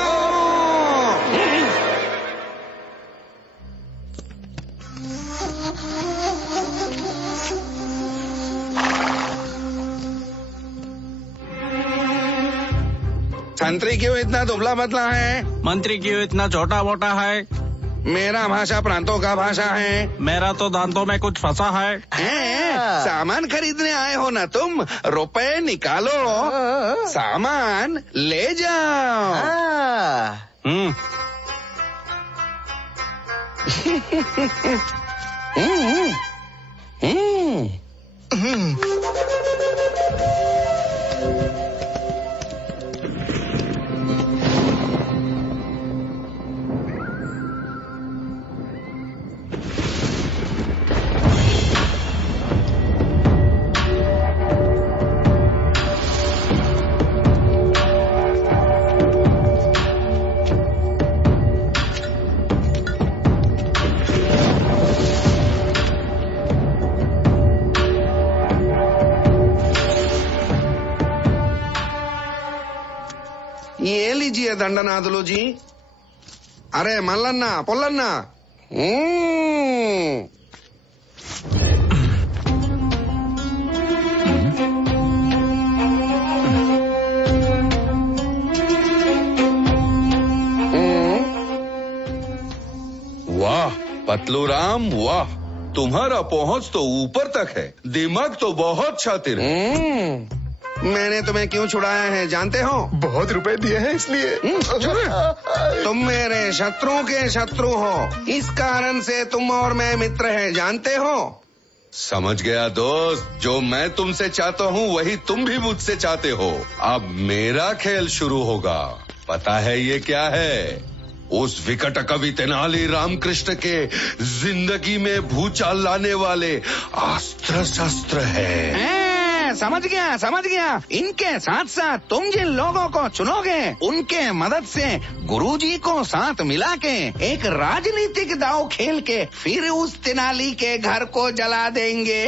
संतरी क्यों इतना दुबला पतला है? मंत्री क्यों इतना छोटा मोटा है? मेरा भाषा प्रांतों का भाषा है। मेरा तो दांतों में कुछ फंसा है। सामान खरीदने आए हो ना तुम? रुपए निकालो, सामान ले जाओ। ये लीजिए दंडनाथुलू जी। अरे मल्लन्ना पुल्लन्ना। वाह पतलूराम वाह, तुम्हारा पहुंच तो ऊपर तक है, दिमाग तो बहुत शातिर है। मैंने तुम्हें क्यों छुड़ाया है जानते हो? बहुत रुपए दिए हैं इसलिए। तुम मेरे शत्रुओं के शत्रु हो, इस कारण से तुम और मैं मित्र हैं, जानते हो? समझ गया दोस्त, जो मैं तुमसे चाहता हूँ वही तुम भी मुझसे चाहते हो। अब मेरा खेल शुरू होगा। पता है ये क्या है? उस विकट कवि तेनाली रामकृष्ण के जिंदगी में भूचाल लाने वाले अस्त्र शस्त्र है। समझ गया। इनके साथ साथ तुम जिन लोगों को चुनोगे उनके मदद से गुरुजी को साथ मिला के एक राजनीतिक दांव खेल के फिर उस तेनाली के घर को जला देंगे।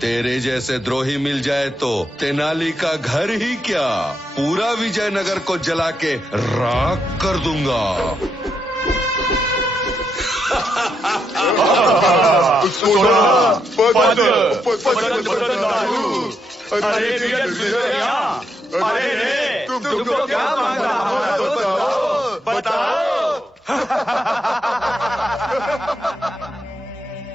तेरे जैसे द्रोही मिल जाए तो तेनाली का घर ही क्या, पूरा विजयनगर को जला के राख कर दूंगा। तुमको क्या मांगा हमारा दोस्त, बताओ।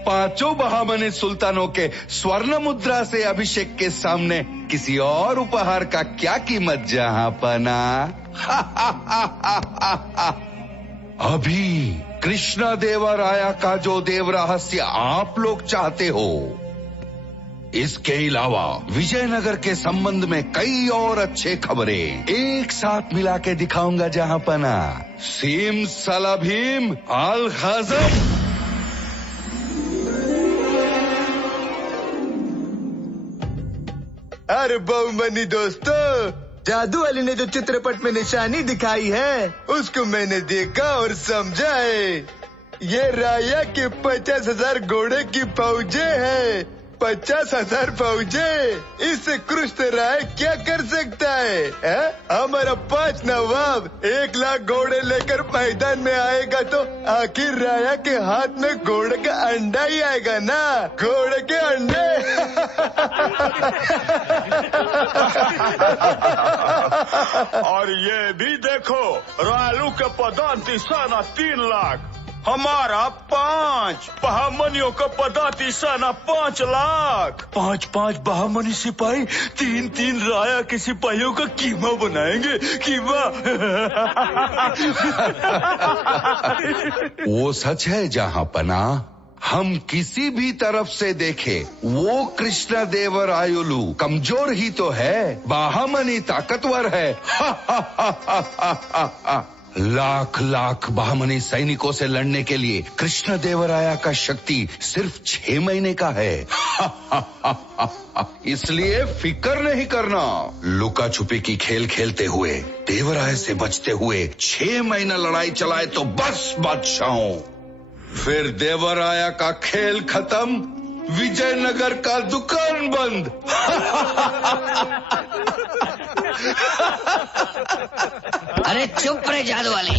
पांचों बहामनी सुल्तानों के स्वर्ण मुद्रा से अभिषेक के सामने किसी और उपहार का क्या कीमत जहांपना। अभी कृष्णदेवराया का जो देव रहस्य आप लोग चाहते हो, इसके अलावा विजयनगर के संबंध में कई और अच्छे खबरें एक साथ मिला के दिखाऊंगा जहांपना। सीम सलाभीम अल खाजम। अरे बहुमनी दोस्तों, जादू वाली ने जो चित्रपट में निशानी दिखाई है उसको मैंने देखा और समझा है। ये राया के 50,000 घोड़े की फौजे है। 50,000 फौजे, इससे कृष्ण राय क्या कर सकता है? हमारा 5 नवाब 1 लाख घोड़े लेकर मैदान में आएगा तो आखिर राया के हाथ में घोड़े का अंडा ही आएगा ना, घोड़े के अंडे। और ये भी देखो, रायलू के पदांती सेना 3 लाख, हमारा 5 बहामनियों का पदाती सेना 5 लाख। 5 बहामनी सिपाही 3 राया के सिपाहियों का कीमा बनाएंगे, कीमा। वो सच है जहांपना, हम किसी भी तरफ से देखे वो कृष्णदेवरायलु कमजोर ही तो है, बहामनी ताकतवर है। लाख बहामनी सैनिकों से लड़ने के लिए कृष्णदेवराया का शक्ति सिर्फ 6 महीने का है। इसलिए फिक्र नहीं करना, लुका छुपी की खेल खेलते हुए, देवराय से बचते हुए 6 महीना लड़ाई चलाए तो बस बादशाहों, फिर देवराया का खेल खत्म, विजयनगर का दुकान बंद। अरे चुप रहे जादू वाले।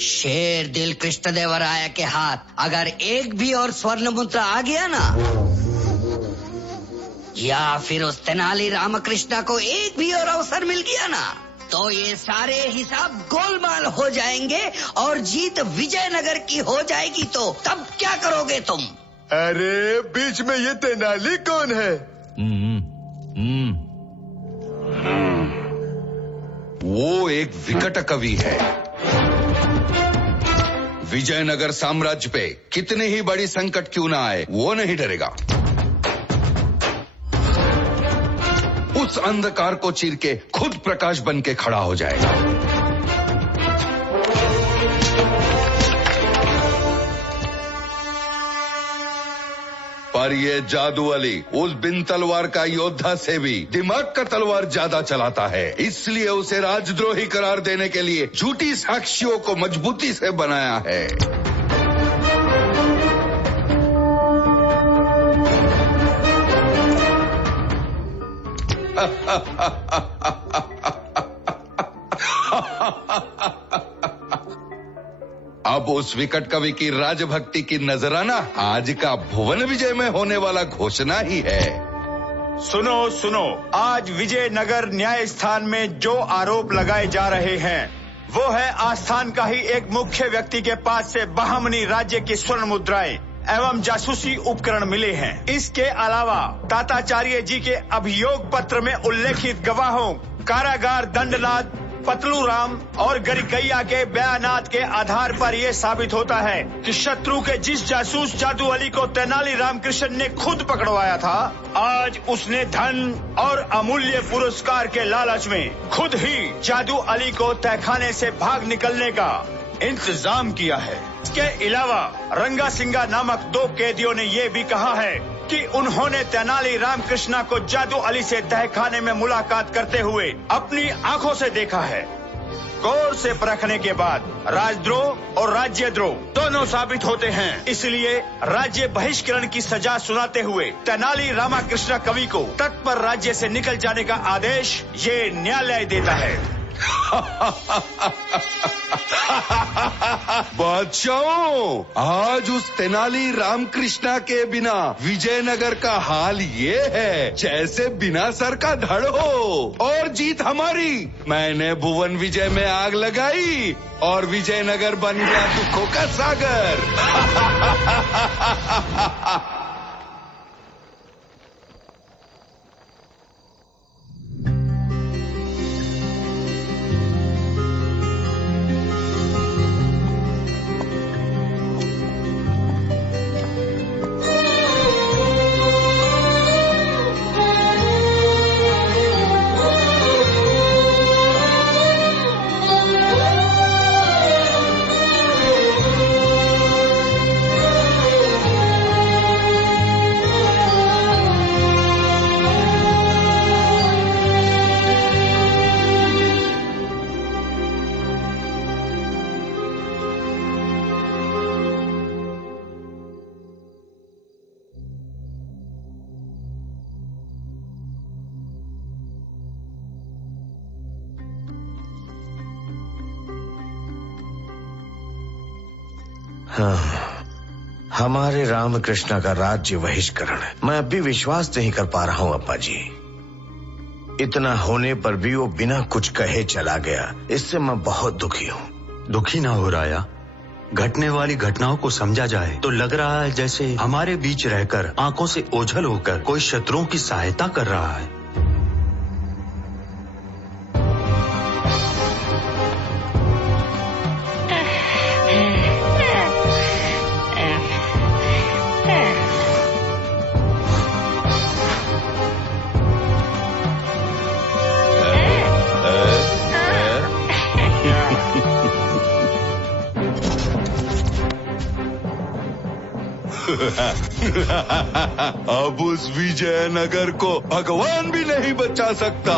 शेर दिल कृष्णदेवराया के हाथ अगर एक भी और स्वर्ण मुद्रा आ गया ना, या फिर उस तेनाली रामकृष्ण को एक भी और अवसर मिल गया ना, तो ये सारे हिसाब गोलमाल हो जाएंगे और जीत विजयनगर की हो जाएगी तो तब क्या करोगे तुम? अरे बीच में ये तेनाली कौन है? वो एक विकट कवि है। विजयनगर साम्राज्य पे कितनी ही बड़ी संकट क्यों ना आए, वो नहीं डरेगा। उस अंधकार को चीर के खुद प्रकाश बन के खड़ा हो जाएगा। पर ये जादू अली उस बिन तलवार का योद्धा से भी दिमाग का तलवार ज्यादा चलाता है, इसलिए उसे राजद्रोही करार देने के लिए झूठी साक्ष्यों को मजबूती से बनाया है। अब उस विकट कवि की राजभक्ति की नजराना आज का भुवन विजय में होने वाला घोषणा ही है। सुनो सुनो, आज विजयनगर न्याय स्थान में जो आरोप लगाए जा रहे हैं वो है आस्थान का ही एक मुख्य व्यक्ति के पास से बहमनी राज्य की स्वर्ण मुद्राएं एवं जासूसी उपकरण मिले हैं। इसके अलावा ताताचार्य जी के अभियोग पत्र में उल्लेखित गवाहों कारागार दंडनाथ, पतलू राम और गरिकैया के बयानात के आधार पर यह साबित होता है कि शत्रु के जिस जासूस जादू अली को तेनाली रामकृष्ण ने खुद पकड़वाया था, आज उसने धन और अमूल्य पुरस्कार के लालच में खुद ही जादू अली को तहखाने से भाग निकलने का इंतजाम किया है। इसके अलावा रंगा सिंगा नामक 2 कैदियों ने यह भी कहा है कि उन्होंने तेनाली रामकृष्ण को जादू अली से तहखाने में मुलाकात करते हुए अपनी आंखों से देखा है। गौर से परखने के बाद राजद्रोह और राज्यद्रोह दोनों साबित होते हैं, इसलिए राज्य बहिष्करण की सजा सुनाते हुए तेनाली रामकृष्ण कवि को तत्पर राज्य से निकल जाने का आदेश ये न्यायालय देता है। बादशाहों, आज उस तेनाली रामकृष्ण के बिना विजयनगर का हाल ये है जैसे बिना सर का धड़ हो, और जीत हमारी। मैंने भुवन विजय में आग लगाई और विजयनगर बन गया दुखों का सागर। हमारे रामकृष्ण का राज्य बहिष्करण मैं अब भी विश्वास नहीं कर पा रहा हूँ अप्पा जी। इतना होने पर भी वो बिना कुछ कहे चला गया, इससे मैं बहुत दुखी हूँ। दुखी ना हो राया, घटने वाली घटनाओं को समझा जाए तो लग रहा है जैसे हमारे बीच रहकर आंखों से ओझल होकर कोई शत्रुओं की सहायता कर रहा है। अब उस विजयनगर को भगवान भी नहीं बचा सकता।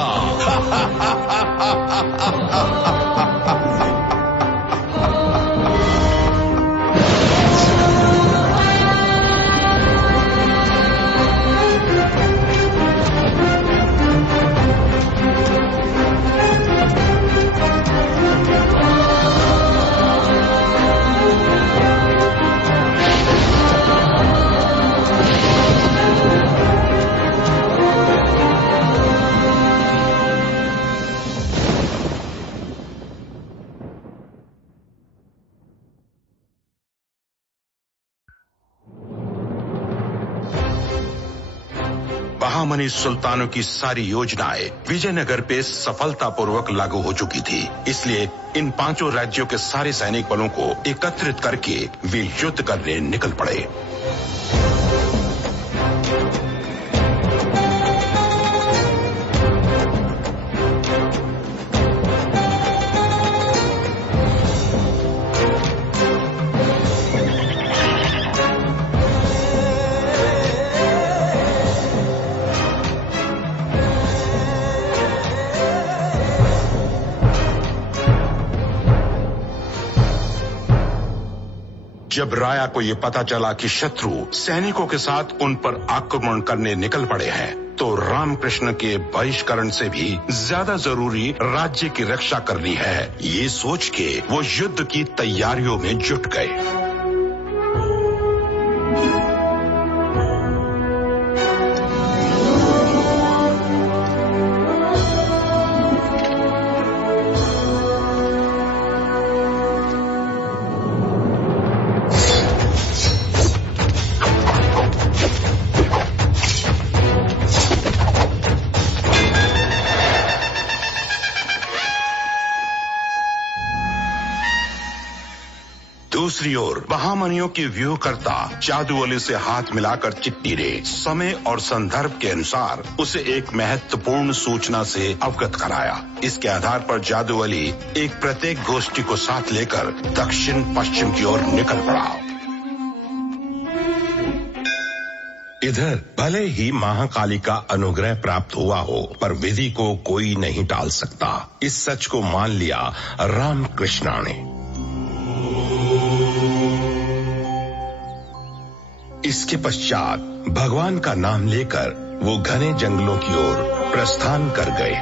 महामनी सुल्तानों की सारी योजनाएं विजयनगर पे सफलतापूर्वक लागू हो चुकी थी। इसलिए इन 5 राज्यों के सारे सैनिक बलों को एकत्रित करके वे युद्ध करने निकल पड़े। जब राया को ये पता चला कि शत्रु सैनिकों के साथ उन पर आक्रमण करने निकल पड़े हैं, तो रामकृष्ण के बहिष्करण से भी ज्यादा जरूरी राज्य की रक्षा करनी है, ये सोच के वो युद्ध की तैयारियों में जुट गए। दूसरी ओर महामनियों के व्यूहकर्ता जादूअली से हाथ मिलाकर चिट्ठी ने समय और संदर्भ के अनुसार उसे एक महत्वपूर्ण सूचना से अवगत कराया। इसके आधार पर जादूअली एक प्रत्येक गोष्ठी को साथ लेकर दक्षिण पश्चिम की ओर निकल पड़ा। इधर भले ही महाकाली का अनुग्रह प्राप्त हुआ हो, पर विधि को कोई नहीं टाल सकता। इस सच को मान लिया रामकृष्णा ने। इसके पश्चात भगवान का नाम लेकर वो घने जंगलों की ओर प्रस्थान कर गए।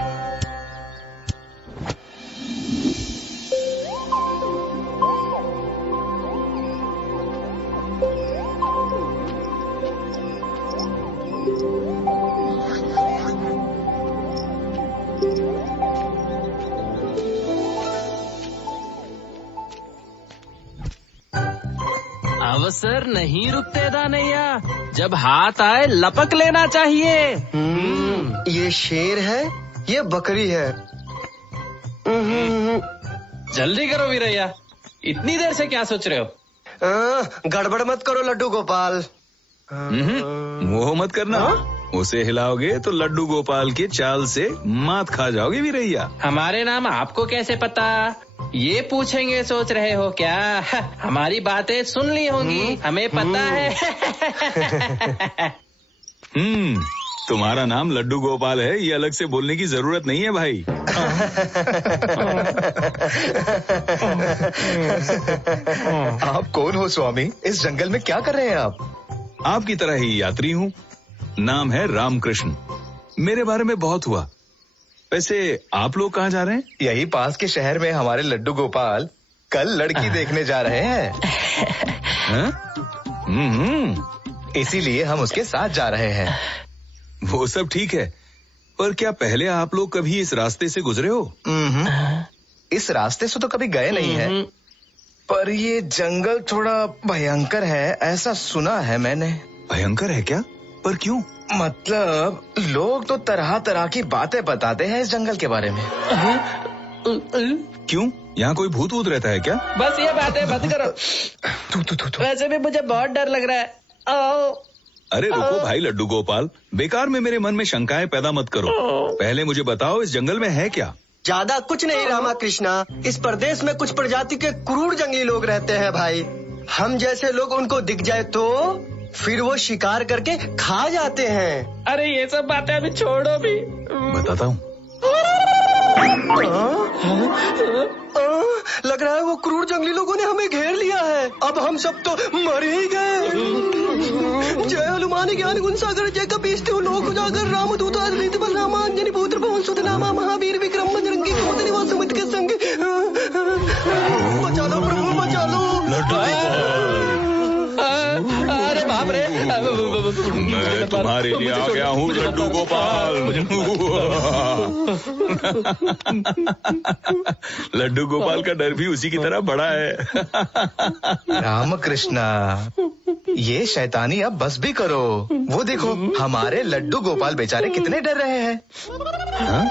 अवसर नहीं रुकते दानैया, जब हाथ आए लपक लेना चाहिए। ये शेर है, ये बकरी है। जल्दी करो वीरैया, इतनी देर से क्या सोच रहे हो? गड़बड़ मत करो लड्डू गोपाल। मोह मत करना, उसे हिलाओगे तो लड्डू गोपाल के चाल से मात खा जाओगे वीरैया। हमारे नाम आपको कैसे पता, ये पूछेंगे सोच रहे हो क्या? हमारी बातें सुन ली होंगी, हमें पता है। तुम्हारा नाम लड्डू गोपाल है, ये अलग से बोलने की जरूरत नहीं है भाई। आप कौन हो स्वामी? इस जंगल में क्या कर रहे हैं आप? आपकी तरह ही यात्री हूँ, नाम है रामकृष्ण। मेरे बारे में बहुत हुआ। वैसे आप लोग कहाँ जा रहे हैं? यही पास के शहर में हमारे लड्डू गोपाल कल लड़की देखने जा रहे हैं। इसीलिए हम उसके साथ जा रहे हैं। वो सब ठीक है, पर क्या पहले आप लोग कभी इस रास्ते से गुजरे हो? इस रास्ते से तो कभी गए नहीं है, पर ये जंगल थोड़ा भयंकर है, ऐसा सुना है मैंने। भयंकर है क्या? पर क्यों? मतलब लोग तो तरह तरह की बातें बताते हैं इस जंगल के बारे में। क्यों? यहाँ कोई भूत वूत रहता है क्या? बस ये बातें बंद करो। वैसे भी मुझे बहुत डर लग रहा है। अरे रुको भाई लड्डू गोपाल, बेकार में मेरे मन में शंकाएं पैदा मत करो। पहले मुझे बताओ इस जंगल में है क्या? ज्यादा कुछ नहीं रामाकृष्णा, इस प्रदेश में कुछ प्रजाति के क्रूर जंगली लोग रहते हैं भाई। हम जैसे लोग उनको दिख जाए तो फिर वो शिकार करके खा जाते हैं। अरे ये सब बातें अभी छोड़ो भी। बताता हूँ। लग रहा है वो क्रूर जंगली लोगों ने हमें घेर लिया है। अब हम सब तो मर ही गए। जय हनुमान ज्ञान गुण सागर, जय कपीश लोक उजागर, रामदूत अद्भुत बलराम अंजनी पुत्र पवन सुत नामा, महावीर विक्रम बजरंगी कुमति निवास सुमित के संग। बचा लो प्रभु, बचा लो। अरे बाप रे, मैं तुम्हारे लिए आ गया हूँ लड्डू गोपाल। लड्डू गोपाल का डर भी उसी की तरह बड़ा है। रामकृष्णा, ये शैतानी अब बस भी करो। वो देखो हमारे लड्डू गोपाल बेचारे कितने डर रहे हैं। हाँ?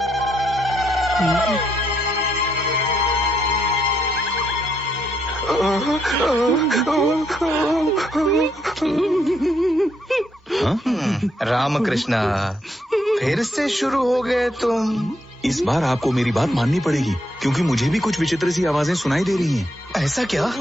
रामकृष्णा, फिर से शुरू हो गए तुम। इस बार आपको मेरी बात माननी पड़ेगी, क्योंकि मुझे भी कुछ विचित्र सी आवाजें सुनाई दे रही हैं। ऐसा क्या?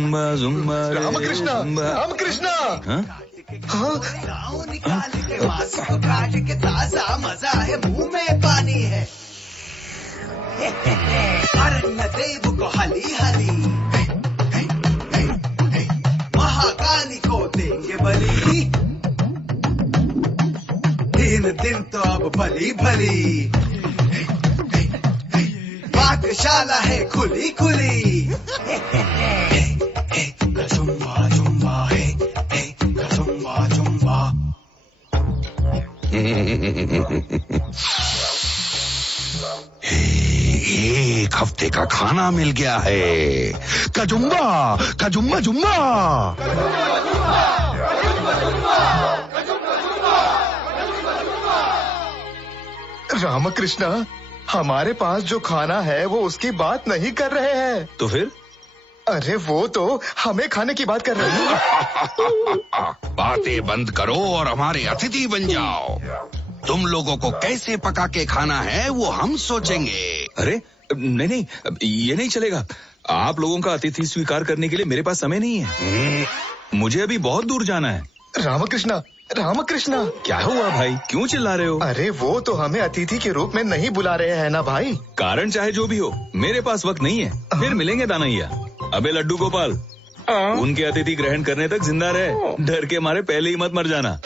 जुम्बा। रामकृष्णा, रामकृष्णा। काट के ताजा मजा है, मुंह में पानी है। अरण्य देव को हली हली, महाकाली को देंगे बलि। 3 दिन तो अब भली भली, पाकशाला है खुली खुली। एक हफ्ते का खाना मिल गया है। कजुम्बा कजुम्बा जुम्बा। रामकृष्णा, हमारे पास जो खाना है वो उसकी बात नहीं कर रहे हैं। तो फिर? अरे वो तो हमें खाने की बात कर रहे हैं। बातें बंद करो और हमारे अतिथि बन जाओ। तुम लोगों को कैसे पका के खाना है वो हम सोचेंगे। अरे नहीं, ये नहीं चलेगा। आप लोगों का अतिथि स्वीकार करने के लिए मेरे पास समय नहीं है। मुझे अभी बहुत दूर जाना है। रामकृष्णा, रामकृष्णा। क्या हुआ भाई, क्यों चिल्ला रहे हो? अरे वो तो हमें अतिथि के रूप में नहीं बुला रहे हैं ना भाई। कारण चाहे जो भी हो, मेरे पास वक्त नहीं है। फिर मिलेंगे दानैया। अबे लड्डू गोपाल, उनके अतिथि ग्रहण करने तक जिंदा रहे। डर के मारे पहले ही मत मर जाना।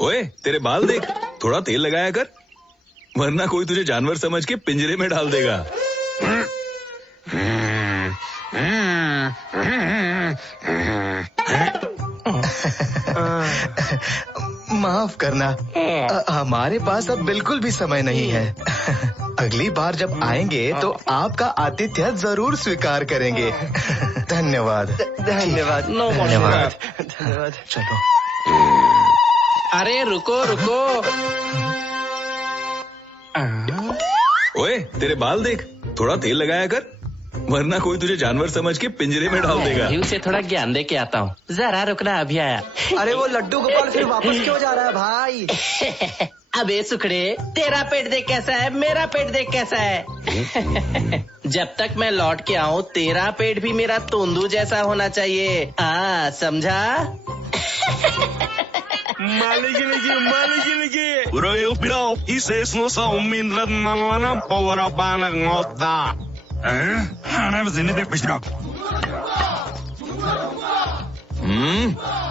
ओए, तेरे बाल देख, थोड़ा तेल लगाया कर, वरना कोई तुझे जानवर समझ के पिंजरे में डाल देगा। माफ करना, हमारे पास अब बिल्कुल भी समय नहीं है। अगली बार जब आएंगे तो आपका आतिथ्य जरूर स्वीकार करेंगे। धन्यवाद। धन्यवाद। धन्यवाद। धन्यवाद। चलो। अरे रुको रुको। ओए, तेरे बाल देख, थोड़ा तेल लगाया कर, वरना कोई तुझे जानवर समझ के पिंजरे में डाल देगा। उसे थोड़ा ज्ञान दे के आता हूँ। जरा रुकना, अभी आया। अरे वो लड्डू गोपाल फिर वापस क्यों जा रहा है भाई? अबे सुखड़े, तेरा पेट देख कैसा है, मेरा पेट देख कैसा है। जब तक मैं लौट के आऊँ, तेरा पेट भी मेरा तोंदू जैसा होना चाहिए। समझा?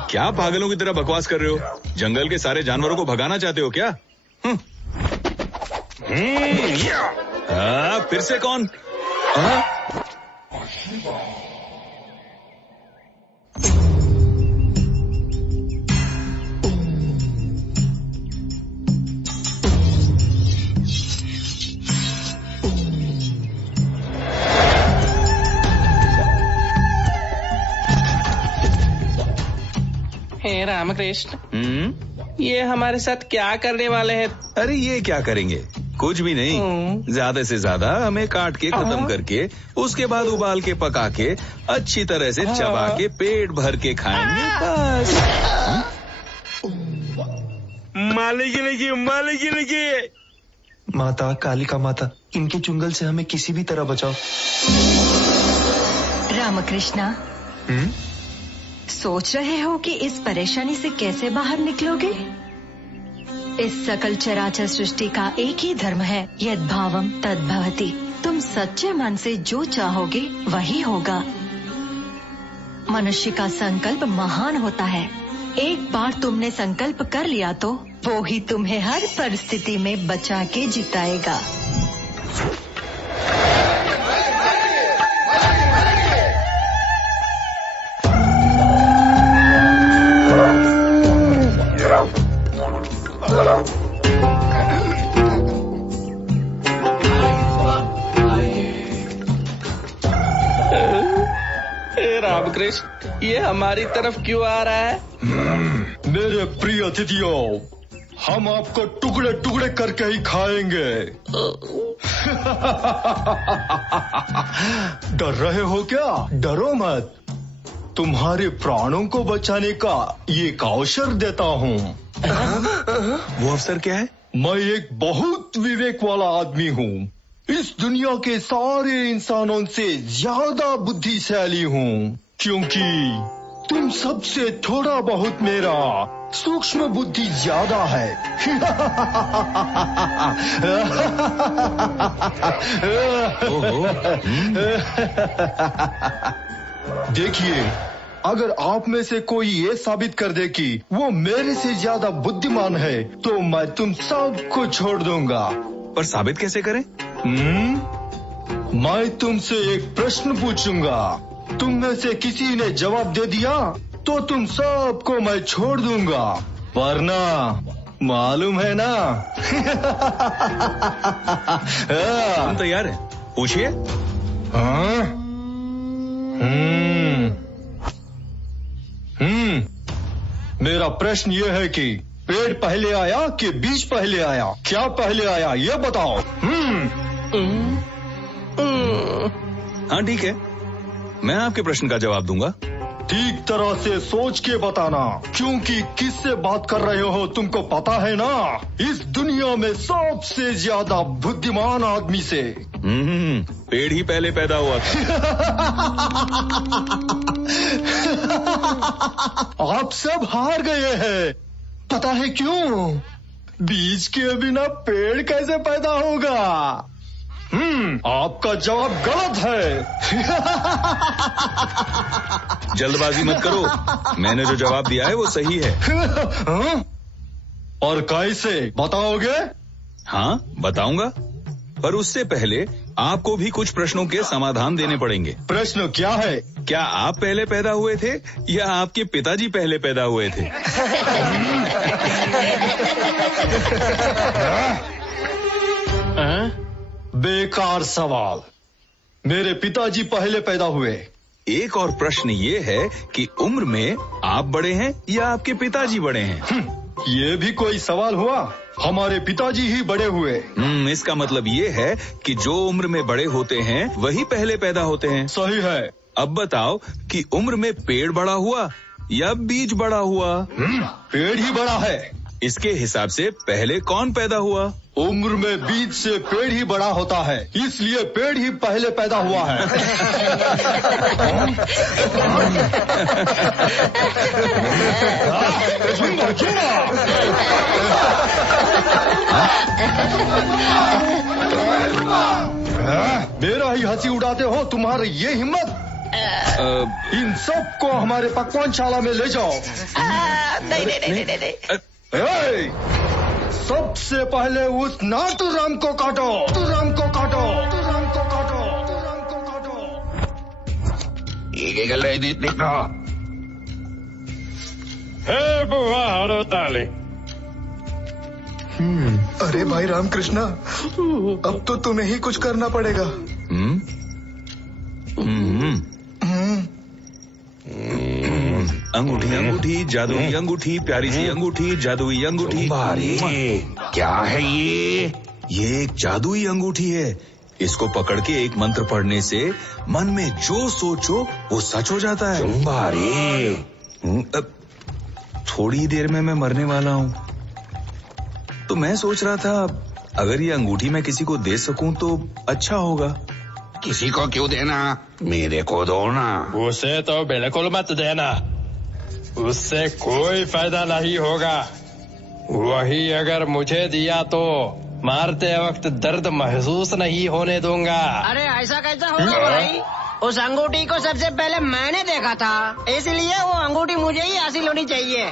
क्या पागलों की तरह बकवास कर रहे हो? जंगल के सारे जानवरों को भगाना चाहते हो क्या? फिर से कौन? हे रामकृष्ण, ये हमारे साथ क्या करने वाले हैं? अरे ये क्या करेंगे? कुछ भी नहीं। ज्यादा से ज्यादा हमें काट के खत्म करके, उसके बाद उबाल के पका के, अच्छी तरह से चबा के पेट भर के खाएंगे बस। मालिक माता, कालिका माता, इनके चुंगल से हमें किसी भी तरह बचाओ। रामकृष्णा, सोच रहे हो कि इस परेशानी से कैसे बाहर निकलोगे? इस सकल चराचर सृष्टि का एक ही धर्म है, यद भावम तद भवति। तुम सच्चे मन से जो चाहोगे वही होगा। मनुष्य का संकल्प महान होता है। एक बार तुमने संकल्प कर लिया तो वो ही तुम्हें हर परिस्थिति में बचा के जिताएगा। रामकृष्ण, ये हमारी तरफ क्यों आ रहा है? मेरे प्रिय अतिथियों, हम आपको टुकड़े टुकड़े करके ही खाएंगे। डर रहे हो क्या? डरो मत, तुम्हारे प्राणों को बचाने का ये एक अवसर देता हूँ। वो अवसर क्या है? मैं एक बहुत विवेक वाला आदमी हूँ। इस दुनिया के सारे इंसानों से ज्यादा बुद्धिशाली हूँ, क्योंकि तुम सबसे थोड़ा बहुत मेरा सूक्ष्म बुद्धि ज्यादा है। देखिए, अगर आप में से कोई ये साबित कर दे कि वो मेरे से ज्यादा बुद्धिमान है, तो मैं तुम सबको छोड़ दूंगा। पर साबित कैसे करें? मैं तुमसे एक प्रश्न पूछूंगा, तुम में से किसी ने जवाब दे दिया तो तुम सबको मैं छोड़ दूंगा, वरना मालूम है ना। हम तैयार हैं, पूछिए। मेरा प्रश्न ये है कि पेड़ पहले आया कि बीज पहले आया? क्या पहले आया ये बताओ। हाँ ठीक है, मैं आपके प्रश्न का जवाब दूंगा। ठीक तरह से सोच के बताना, क्योंकि किससे बात कर रहे हो तुमको पता है ना, इस दुनिया में सबसे ज्यादा बुद्धिमान आदमी से। पेड़ ही पहले पैदा हुआ था। आप सब हार गए हैं, पता है क्यों? बीज के बिना पेड़ कैसे पैदा होगा? आपका जवाब गलत है। जल्दबाजी मत करो, मैंने जो जवाब दिया है वो सही है। और कैसे बताओगे? हाँ बताऊंगा, पर उससे पहले आपको भी कुछ प्रश्नों के समाधान देने पड़ेंगे। प्रश्न क्या है? क्या आप पहले पैदा हुए थे या आपके पिताजी पहले पैदा हुए थे? बेकार सवाल, मेरे पिताजी पहले पैदा हुए। एक और प्रश्न ये है कि उम्र में आप बड़े हैं या आपके पिताजी बड़े हैं? ये भी कोई सवाल हुआ? हमारे पिताजी ही बड़े हुए। इसका मतलब ये है कि जो उम्र में बड़े होते हैं वही पहले पैदा होते हैं। सही है। अब बताओ कि उम्र में पेड़ बड़ा हुआ या बीज बड़ा हुआ? पेड़ ही बड़ा है। इसके हिसाब से पहले कौन पैदा हुआ? उम्र में बीज से पेड़ ही बड़ा होता है, इसलिए पेड़ ही पहले पैदा हुआ है। मेरा ही हंसी उड़ाते हो, तुम्हारी ये हिम्मत? इन सबको हमारे पकवानशाला में ले जाओ। नहीं। सबसे पहले उस नाटूराम को काटो। नाटूराम को काटो। नाटूराम को काटो। नाटूराम को काटो। हे बुआ हरोताली। अरे भाई रामकृष्णा, अब तो तुम्हें ही कुछ करना पड़ेगा। अंगूठी अंगूठी जादुई अंगूठी, प्यारी सी अंगूठी जादुई अंगूठी। क्या है ये एक जादुई अंगूठी है। इसको पकड़ के एक मंत्र पढ़ने से मन में जो सोचो वो सच हो जाता है। थोड़ी देर में मैं मरने वाला हूँ, तो मैं सोच रहा था अगर ये अंगूठी मैं किसी को दे सकूं तो अच्छा होगा। किसी को क्यों देना, मेरे को दो ना। उसे तो बिल्कुल मत देना, उससे कोई फायदा नहीं होगा। वही अगर मुझे दिया तो मारते वक्त दर्द महसूस नहीं होने दूंगा। अरे ऐसा कैसा होगा भाई? उस अंगूठी को सबसे पहले मैंने देखा था, इसलिए वो अंगूठी मुझे ही हासिल होनी चाहिए।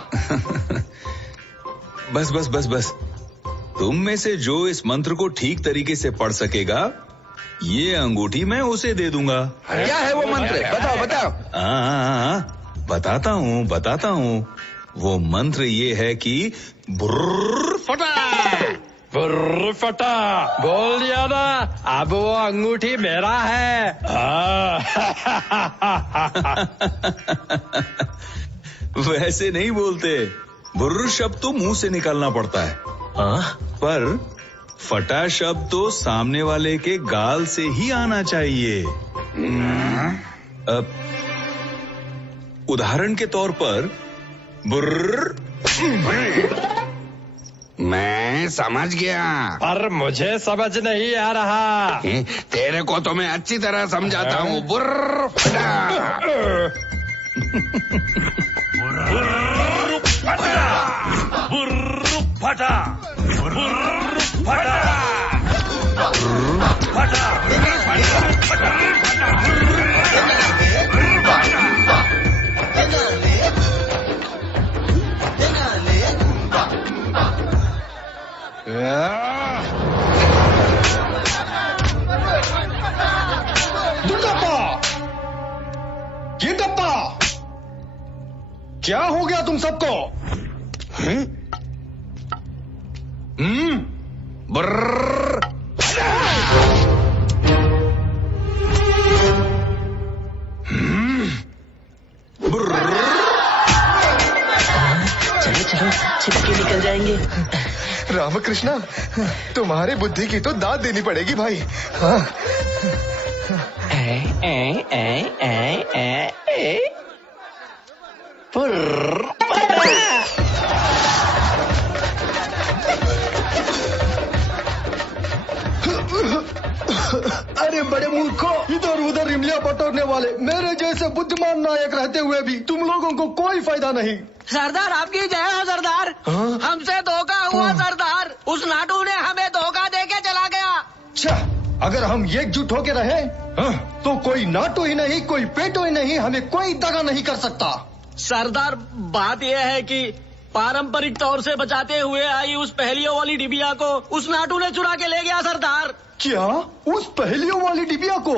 बस बस बस बस, तुम में से जो इस मंत्र को ठीक तरीके से पढ़ सकेगा, ये अंगूठी मैं उसे दे दूंगा। क्या है वो मंत्र? बताओ बताओ। बताता हूँ। वो मंत्र ये है कि बुर्र फटा। बुर्र फटा, बोल दिया ना, अब वो अंगूठी मेरा है। वैसे नहीं बोलते, बुर्र शब्द तो मुंह से निकालना पड़ता है। पर फटा शब्द तो सामने वाले के गाल से ही आना चाहिए। उदाहरण के तौर पर बुर्र। मैं समझ गया, पर मुझे समझ नहीं आ रहा। तेरे को तो मैं अच्छी तरह समझाता हूँ। बुर्र फटा। बुर्र फटा, बुर्र फटा, बुर्र फटा, ये डब्बा क्या हो गया तुम सबको? बुर्र। चलो चलो, छिपके निकल जाएंगे। रामकृष्णा, तुम्हारी बुद्धि की तो दाद देनी पड़ेगी भाई। अरे बड़े मूर्खों, इधर उधर इमलियां बटोरने वाले मेरे जैसे बुद्धिमान नायक रहते हुए भी तुम लोगों को कोई फायदा नहीं। सरदार आपकी जय हो सरदार। हमसे धोखा हुआ सरदार। उस नाटू ने हमें धोखा देके चला गया। अच्छा, अगर हम एकजुट होके रहे तो कोई नाटू ही नहीं, कोई पेटो ही नहीं, हमें कोई दगा नहीं कर सकता। सरदार, बात यह है कि पारंपरिक तौर से बचाते हुए आई उस पहेलियों वाली डिबिया को उस नाटू ने चुरा के ले गया सरदार। क्या? उस पहेलियों वाली डिबिया को?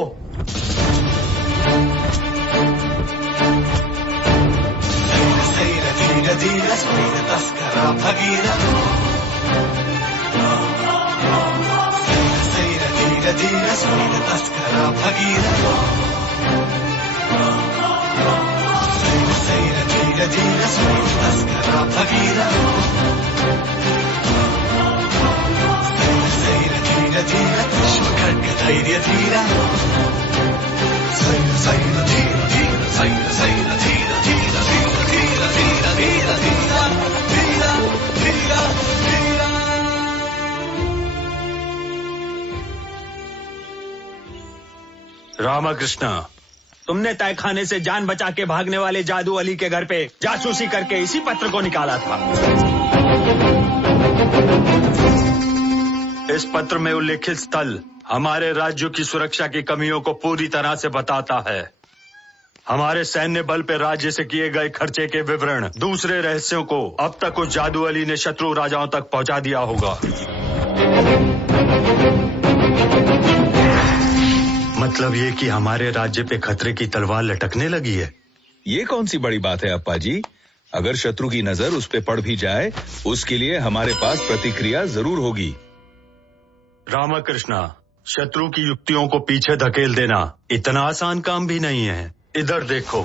रामकृष्ण, तुमने तहखाने से जान बचा के भागने वाले जादू अली के घर पे जासूसी करके इसी पत्र को निकाला था। इस पत्र में उल्लेखित स्थल हमारे राज्यों की सुरक्षा की कमियों को पूरी तरह से बताता है। हमारे सैन्य बल पे राज्य से किए गए खर्चे के विवरण, दूसरे रहस्यों को अब तक उस जादू अली ने शत्रु राजाओं तक पहुंचा दिया होगा। मतलब ये कि हमारे राज्य पे खतरे की तलवार लटकने लगी है। ये कौन सी बड़ी बात है अप्पा जी? अगर शत्रु की नजर उस पे पड़ भी जाए, उसके लिए हमारे पास प्रतिक्रिया जरूर होगी। रामकृष्ण, शत्रु की युक्तियों को पीछे धकेल देना इतना आसान काम भी नहीं है। इधर देखो,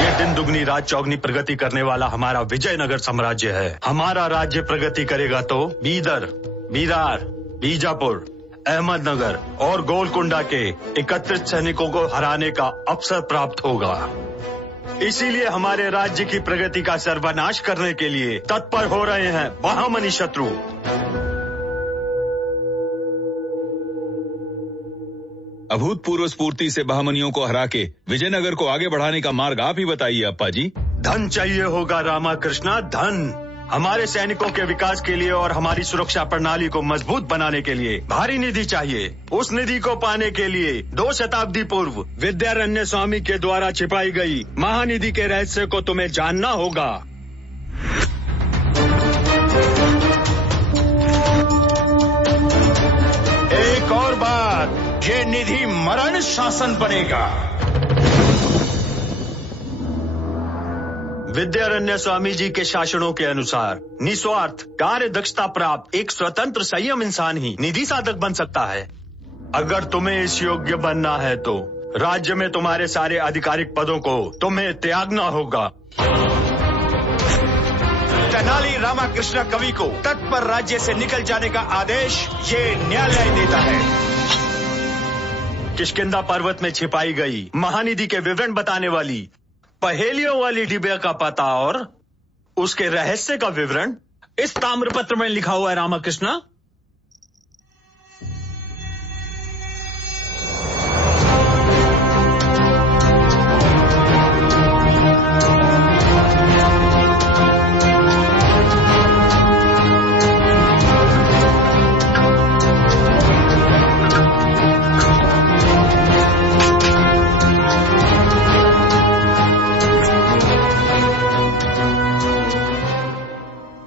ये दिन दुगनी रात चौगनी प्रगति करने वाला हमारा विजयनगर साम्राज्य है। हमारा राज्य प्रगति करेगा तो बीदर, बीरार, बीजापुर, अहमदनगर और गोलकुंडा के 31 सैनिकों को हराने का अवसर प्राप्त होगा। इसीलिए हमारे राज्य की प्रगति का सर्वनाश करने के लिए तत्पर हो रहे हैं बहामनी शत्रु। अभूतपूर्व स्फूर्ति से बहामनियों को हरा के विजयनगर को आगे बढ़ाने का मार्ग आप ही बताइए अप्पा जी। धन चाहिए होगा रामकृष्णा, धन। हमारे सैनिकों के विकास के लिए और हमारी सुरक्षा प्रणाली को मजबूत बनाने के लिए भारी निधि चाहिए। उस निधि को पाने के लिए 2 शताब्दी पूर्व विद्यारण्य स्वामी के द्वारा छिपाई गई महानिधि के रहस्य को तुम्हें जानना होगा। एक और बात, ये निधि मरण शासन बनेगा। विद्यारण्य स्वामी जी के शासनों के अनुसार निस्वार्थ कार्य दक्षता प्राप्त एक स्वतंत्र संयम इंसान ही निधि साधक बन सकता है। अगर तुम्हें इस योग्य बनना है तो राज्य में तुम्हारे सारे आधिकारिक पदों को तुम्हें त्यागना होगा। तेनाली रामकृष्ण कवि को तत्पर राज्य से निकल जाने का आदेश ये न्यायालय देता है। किष्किंधा पर्वत में छिपाई गई महानिधि के विवरण बताने वाली पहेलियों वाली डिबिया का पता और उसके रहस्य का विवरण इस ताम्रपत्र में लिखा हुआ है रामकृष्ण।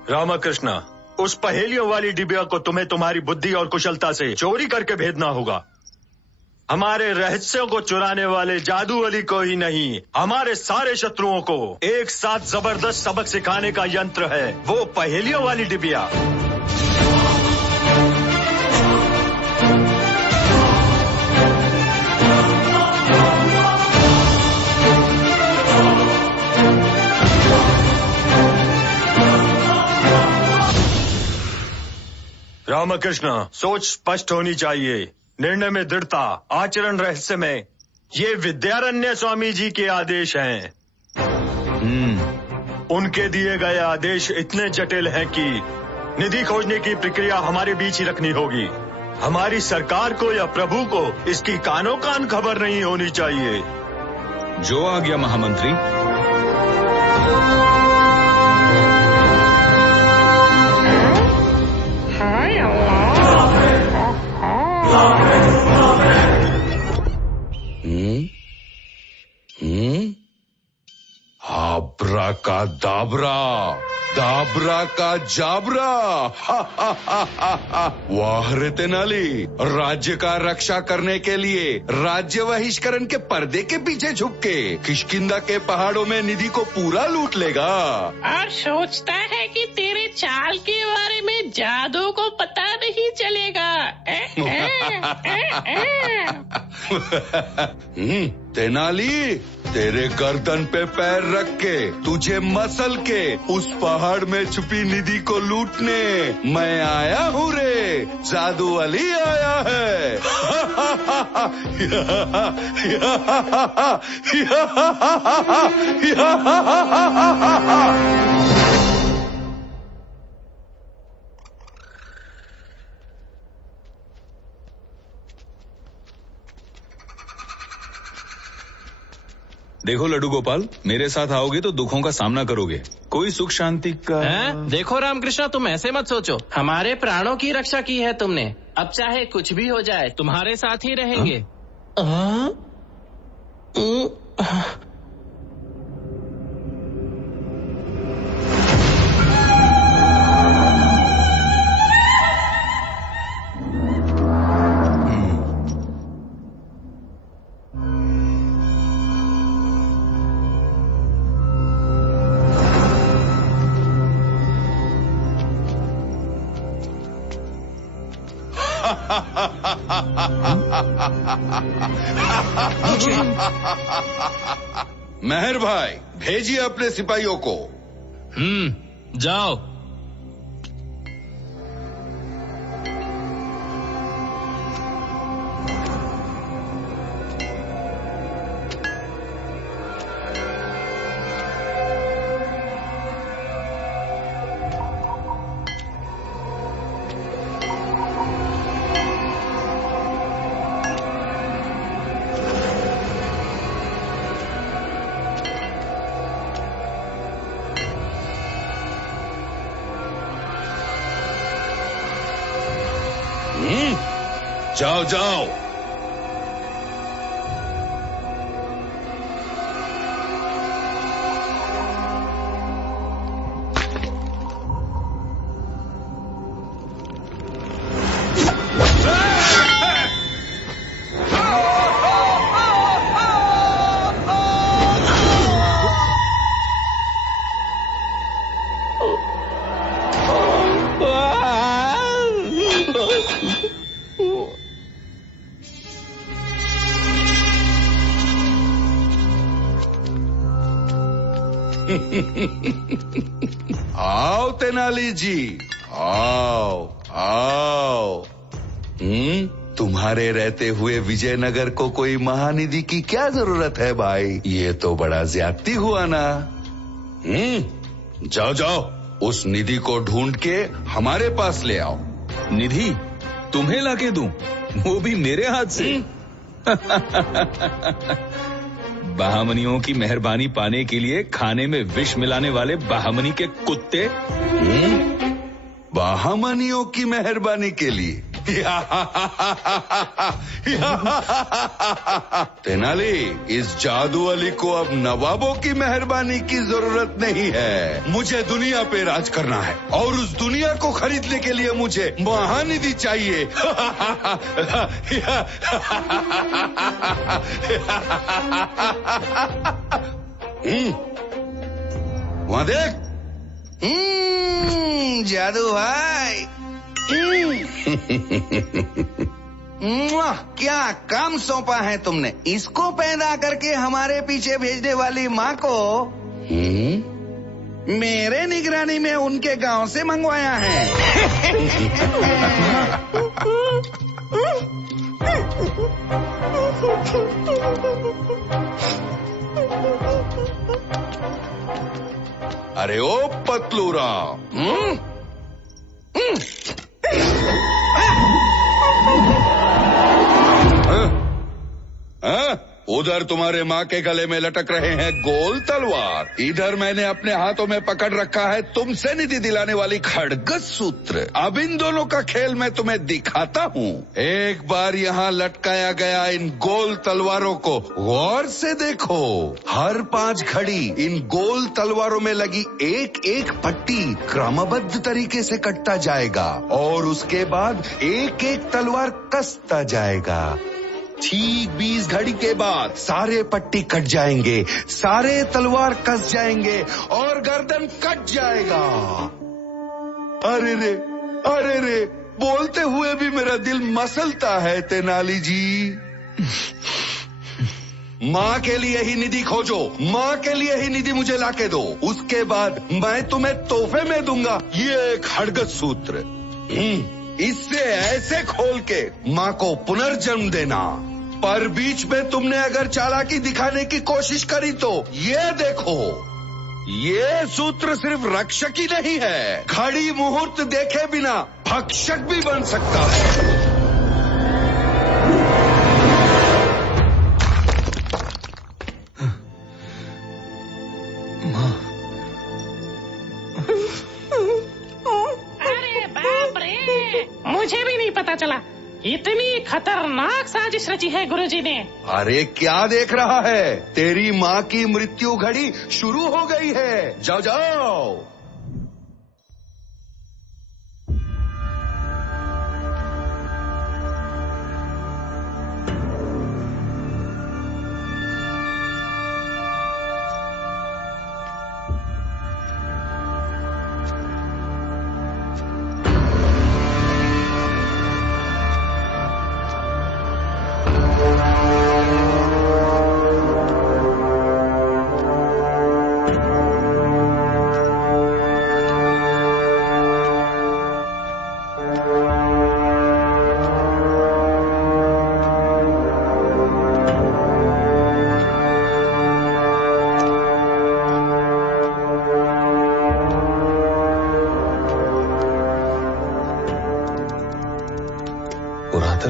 रामकृष्ण, उस पहेलियों वाली डिबिया को तुम्हें तुम्हारी बुद्धि और कुशलता से चोरी करके भेजना होगा। हमारे रहस्यों को चुराने वाले जादू अली को ही नहीं, हमारे सारे शत्रुओं को एक साथ जबरदस्त सबक सिखाने का यंत्र है वो पहेलियों वाली डिबिया। रामकृष्ण, सोच स्पष्ट होनी चाहिए, निर्णय में दृढ़ता, आचरण रहस्य में। ये विद्यारण्य स्वामी जी के आदेश हैं। उनके दिए गए आदेश इतने जटिल हैं कि निधि खोजने की प्रक्रिया हमारे बीच ही रखनी होगी। हमारी सरकार को या प्रभु को इसकी कानो कान खबर नहीं होनी चाहिए। जो आ गया महामंत्री। आबरा का दाबरा, दाबरा का जाबरा। वाह रे तेनाली, राज्य का रक्षा करने के लिए राज्य बहिष्करण के पर्दे के पीछे छुप के किष्किंधा के पहाड़ों में निधि को पूरा लूट लेगा और सोचता है कि तेरे चाल के बारे में जादू को पता नहीं चलेगा। तेनाली, तेरे गर्दन पे पैर रख के तुझे मसल के उस पहाड़ में छुपी निधि को लूटने मैं आया हूँ रे। जादू अली आया है। देखो लड्डू गोपाल, मेरे साथ आओगे तो दुखों का सामना करोगे, कोई सुख शांति का। देखो रामकृष्ण, तुम ऐसे मत सोचो, हमारे प्राणों की रक्षा की है तुमने, अब चाहे कुछ भी हो जाए तुम्हारे साथ ही रहेंगे। मेहर भाई, भेजिए अपने सिपाहियों को। जाओ। जाओ जाओ। आओ तेनाली जी, आओ आओ। तुम्हारे रहते हुए विजयनगर को कोई महानिधि की क्या जरूरत है भाई? ये तो बड़ा ज्यादती हुआ ना। जाओ जाओ, उस निधि को ढूंढ के हमारे पास ले आओ। निधि तुम्हें लाके दूं, वो भी मेरे हाथ से? बहामनियों की मेहरबानी पाने के लिए खाने में विष मिलाने वाले बहामनी के कुत्ते। बहामनियों की मेहरबानी के लिए? तेनाली, इस जादू अली को अब नवाबों की मेहरबानी की जरूरत नहीं है। मुझे दुनिया पे राज करना है और उस दुनिया को खरीदने के लिए मुझे महानिधि चाहिए। वहां देख। जादू भाई। क्या काम सौंपा है तुमने? इसको पैदा करके हमारे पीछे भेजने वाली माँ को मेरे निगरानी में उनके गांव से मंगवाया है। अरे ओ पतलूरा, उधर तुम्हारे माँ के गले में लटक रहे हैं गोल तलवार, इधर मैंने अपने हाथों में पकड़ रखा है तुमसे निधि दिलाने वाली खड़गस सूत्र। अब इन दोनों का खेल मैं तुम्हें दिखाता हूँ। एक बार यहाँ लटकाया गया इन गोल तलवारों को गौर से देखो। हर 5 घड़ी इन गोल तलवारों में लगी एक एक पट्टी क्रमबद्ध तरीके से कटता जाएगा और उसके बाद एक एक तलवार कसता जाएगा। ठीक 20 घड़ी के बाद सारे पट्टी कट जाएंगे, सारे तलवार कस जाएंगे और गर्दन कट जाएगा। अरे रे, बोलते हुए भी मेरा दिल मसलता है तेनाली जी। माँ के लिए ही निधि खोजो, माँ के लिए ही निधि मुझे लाके दो। उसके बाद मैं तुम्हें तोहफे में दूंगा ये खड़गस सूत्र। इससे ऐसे खोल के माँ को पुनर्जन्म देना। पर बीच में तुमने अगर चालाकी दिखाने की कोशिश करी तो ये देखो, ये सूत्र सिर्फ रक्षक ही नहीं है, घड़ी मुहूर्त देखे बिना भक्षक भी बन सकता है। अरे बाप रे, मुझे भी नहीं पता चला। इतनी खतरनाक साजिश रची है गुरुजी ने। अरे क्या देख रहा है? तेरी माँ की मृत्यु घड़ी शुरू हो गई है। जाओ जाओ।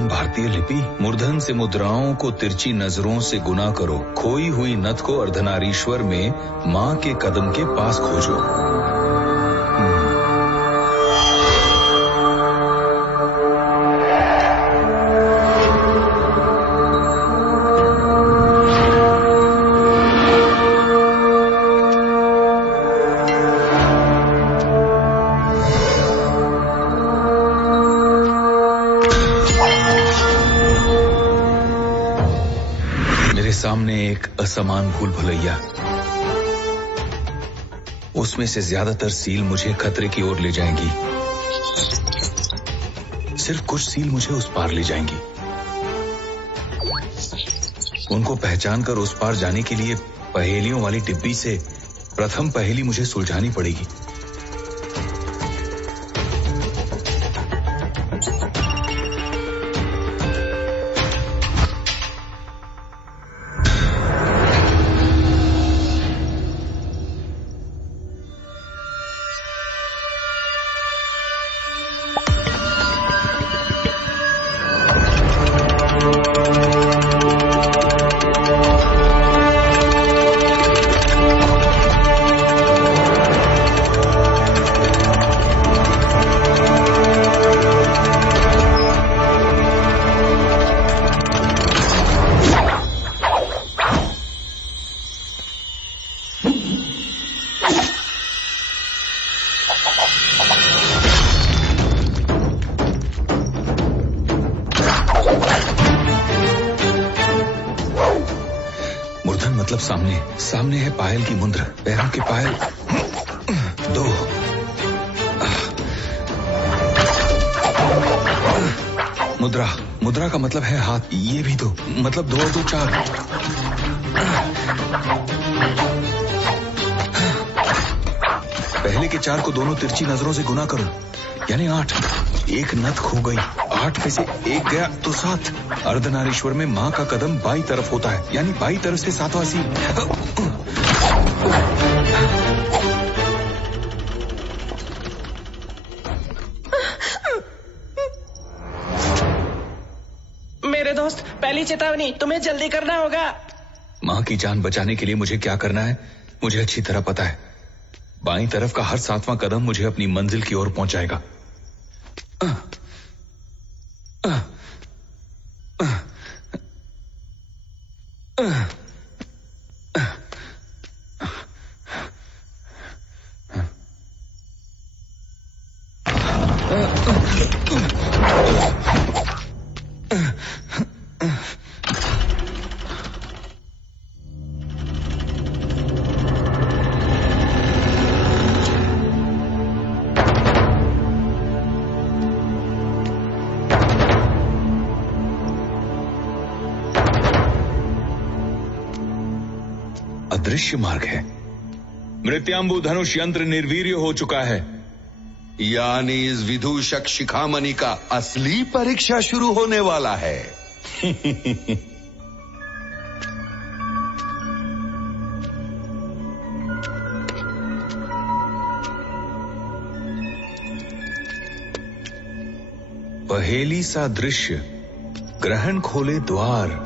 भारतीय लिपि मूर्धन से मुद्राओं को तिरछी नजरों से गुना करो, खोई हुई नथ को अर्धनारीश्वर में माँ के कदम के पास खोजो। सामने एक असमान भूल भुलैया, उसमें से ज्यादातर सील मुझे खतरे की ओर ले जाएंगी, सिर्फ कुछ सील मुझे उस पार ले जाएंगी। उनको पहचान कर उस पार जाने के लिए पहेलियों वाली डिब्बी से प्रथम पहेली मुझे सुलझानी पड़ेगी। सामने है पायल की मुद्रा, पैरों के पायल दो, मुद्रा का मतलब है हाथ, ये भी दो, मतलब 2 और 2 4। पहले के 4 को दोनों तिरछी नजरों से गुना करो, यानी 8। एक नथ खो गई, 8 में से 1 गया तो 7। अर्धनारीश्वर में माँ का कदम बाई तरफ होता है, यानी बाई तरफ से 7वां सील। मेरे दोस्त, पहली चेतावनी, तुम्हें जल्दी करना होगा। माँ की जान बचाने के लिए मुझे क्या करना है मुझे अच्छी तरह पता है। बाईं तरफ का हर 7वां कदम मुझे अपनी मंजिल की ओर पहुंचाएगा। अदृश्य मार्ग है। मृत्यांबु धनुष यंत्र निर्वीर्य हो चुका है, यानी इस विदूषक शिखामणि का असली परीक्षा शुरू होने वाला है। पहेली सा दृश्य, ग्रहण खोले द्वार।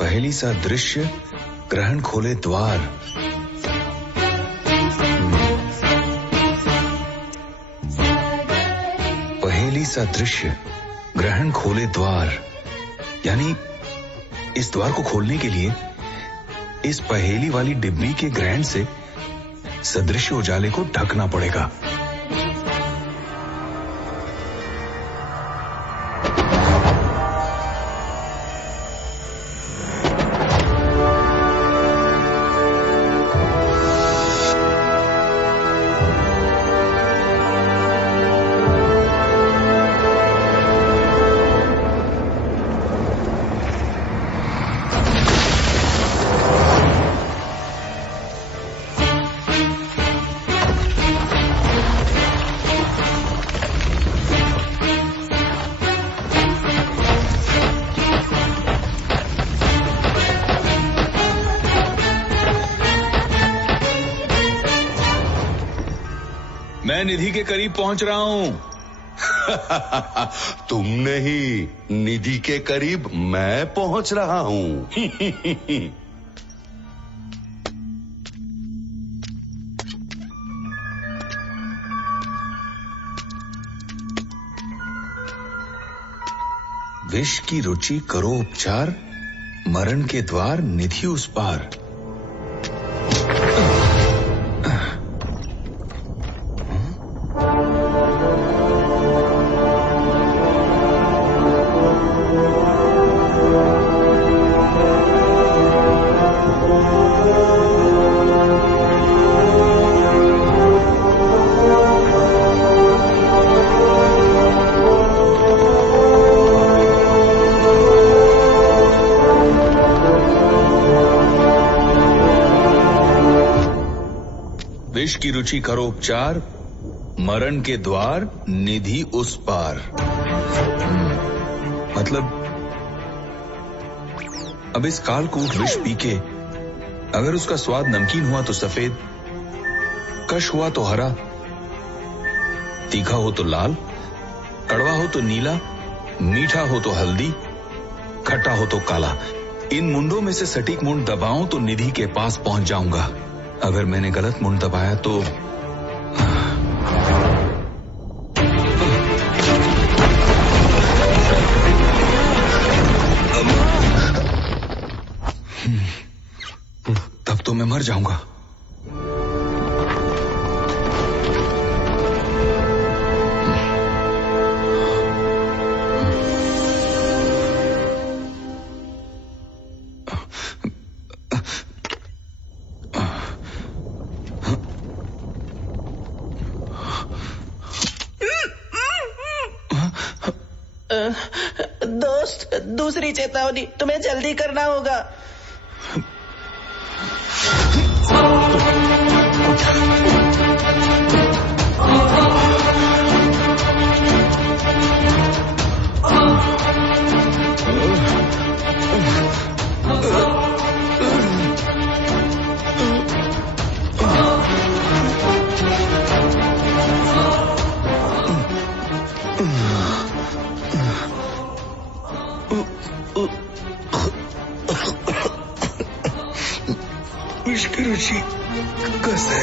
पहेली सा दृश्य, ग्रहण खोले द्वार। पहेली सा दृश्य, ग्रहण खोले द्वार, यानी इस द्वार को खोलने के लिए इस पहेली वाली डिब्बी के ग्रहण से सदृश्य उजाले को ढकना पड़ेगा। मैं निधि के करीब पहुंच रहा हूं। तुम नहीं, निधि के करीब मैं पहुंच रहा हूं। विष की रुचि करो उपचार, मरण के द्वार निधि उस पार। विष की रुचि करो उपचार, मरण के द्वार निधि उस पार। मतलब अब इस कालकूट विष पी के अगर उसका स्वाद नमकीन हुआ तो सफेद, कश हुआ तो हरा, तीखा हो तो लाल, कड़वा हो तो नीला, मीठा हो तो हल्दी, खट्टा हो तो काला, इन मुंडों में से सटीक मुंड दबाऊं तो निधि के पास पहुंच जाऊंगा। अगर मैंने गलत मुंड दबाया तो तब तो मैं मर जाऊंगा। दोस्त, दूसरी चेतावनी, तुम्हें जल्दी करना होगा। विष की रुचि कैसे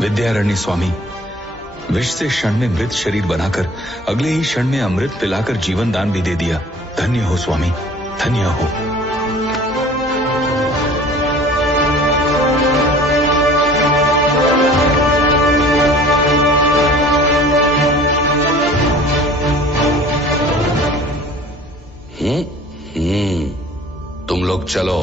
विद्यारण्य स्वामी, विष से क्षण में मृत शरीर बनाकर अगले ही क्षण में अमृत पिलाकर जीवन दान भी दे दिया। धन्य हो स्वामी, धन्य हो। तुम लोग चलो।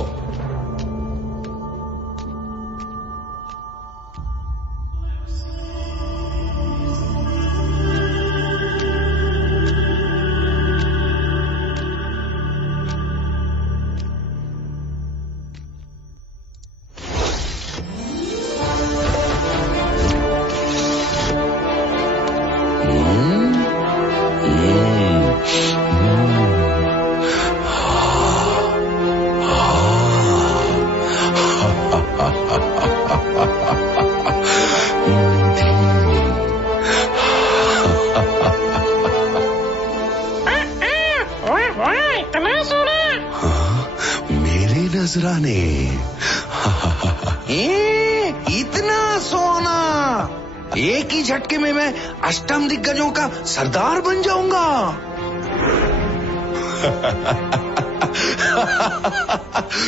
नजराने इतना सोना, एक ही झटके में मैं अष्टम दिग्गजों का सरदार बन जाऊंगा।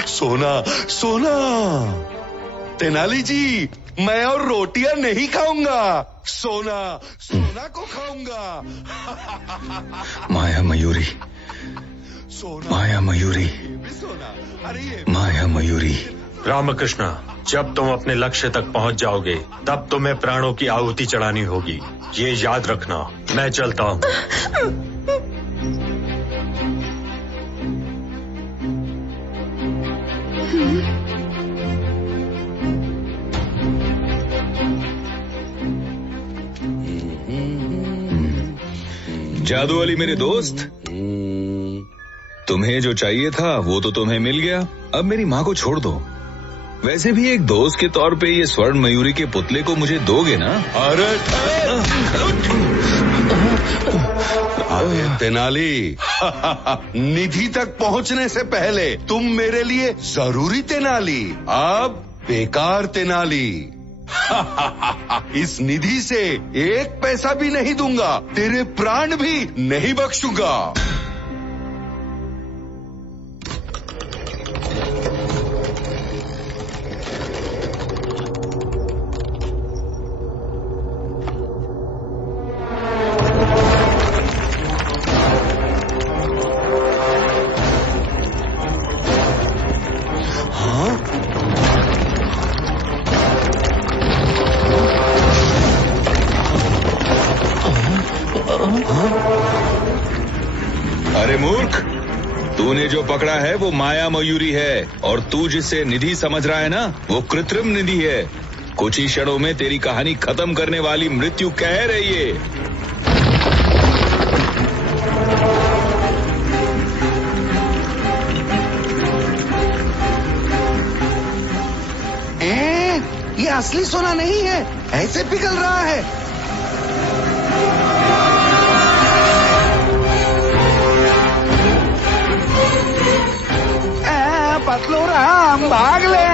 सोना सोना, तेनाली जी, मैं और रोटियां नहीं खाऊंगा, सोना सोना को खाऊंगा। माया मयूरी, माया मयूरी, माया मयूरी। रामकृष्ण, जब तुम अपने लक्ष्य तक पहुंच जाओगे तब तुम्हें प्राणों की आहुति चढ़ानी होगी, ये याद रखना। मैं चलता हूँ। जादू वाली मेरे दोस्त, तुम्हें जो चाहिए था वो तो तुम्हें मिल गया, अब मेरी माँ को छोड़ दो। वैसे भी एक दोस्त के तौर पे ये स्वर्ण मयूरी के पुतले को मुझे दोगे ना? अरे तेनाली, निधि तक पहुंचने से पहले तुम मेरे लिए जरूरी तेनाली, अब बेकार तेनाली। इस निधि से एक पैसा भी नहीं दूंगा, तेरे प्राण भी नहीं बख्शूंगा। अरे मूर्ख, तूने जो पकड़ा है वो माया मयूरी है, और तू जिसे निधि समझ रहा है ना, वो कृत्रिम निधि है। कुछ ही क्षणों में तेरी कहानी खत्म करने वाली मृत्यु कह रही है। ये असली सोना नहीं है, ऐसे पिघल रहा है। पतलू राम, भाग ले।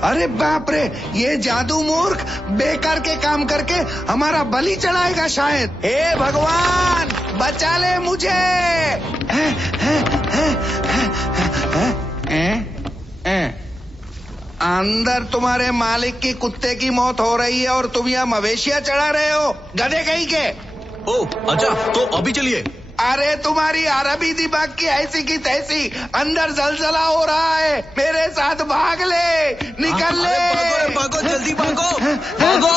अरे बाप रे, ये जादू मूर्ख बेकार के काम करके हमारा बलि चढ़ाएगा शायद। हे भगवान, बचा ले मुझे। अंदर तुम्हारे मालिक की कुत्ते की मौत हो रही है और तुम यहाँ मवेशियां चढ़ा रहे हो, गधे कहीं के। ओ अच्छा, तो अभी चलिए। अरे तुम्हारी अरबी दिमाग की ऐसी की तैसी, अंदर जलजला हो रहा है, मेरे साथ भाग ले, निकल ले। भागो, भागो, जल्दी भागो, भागो।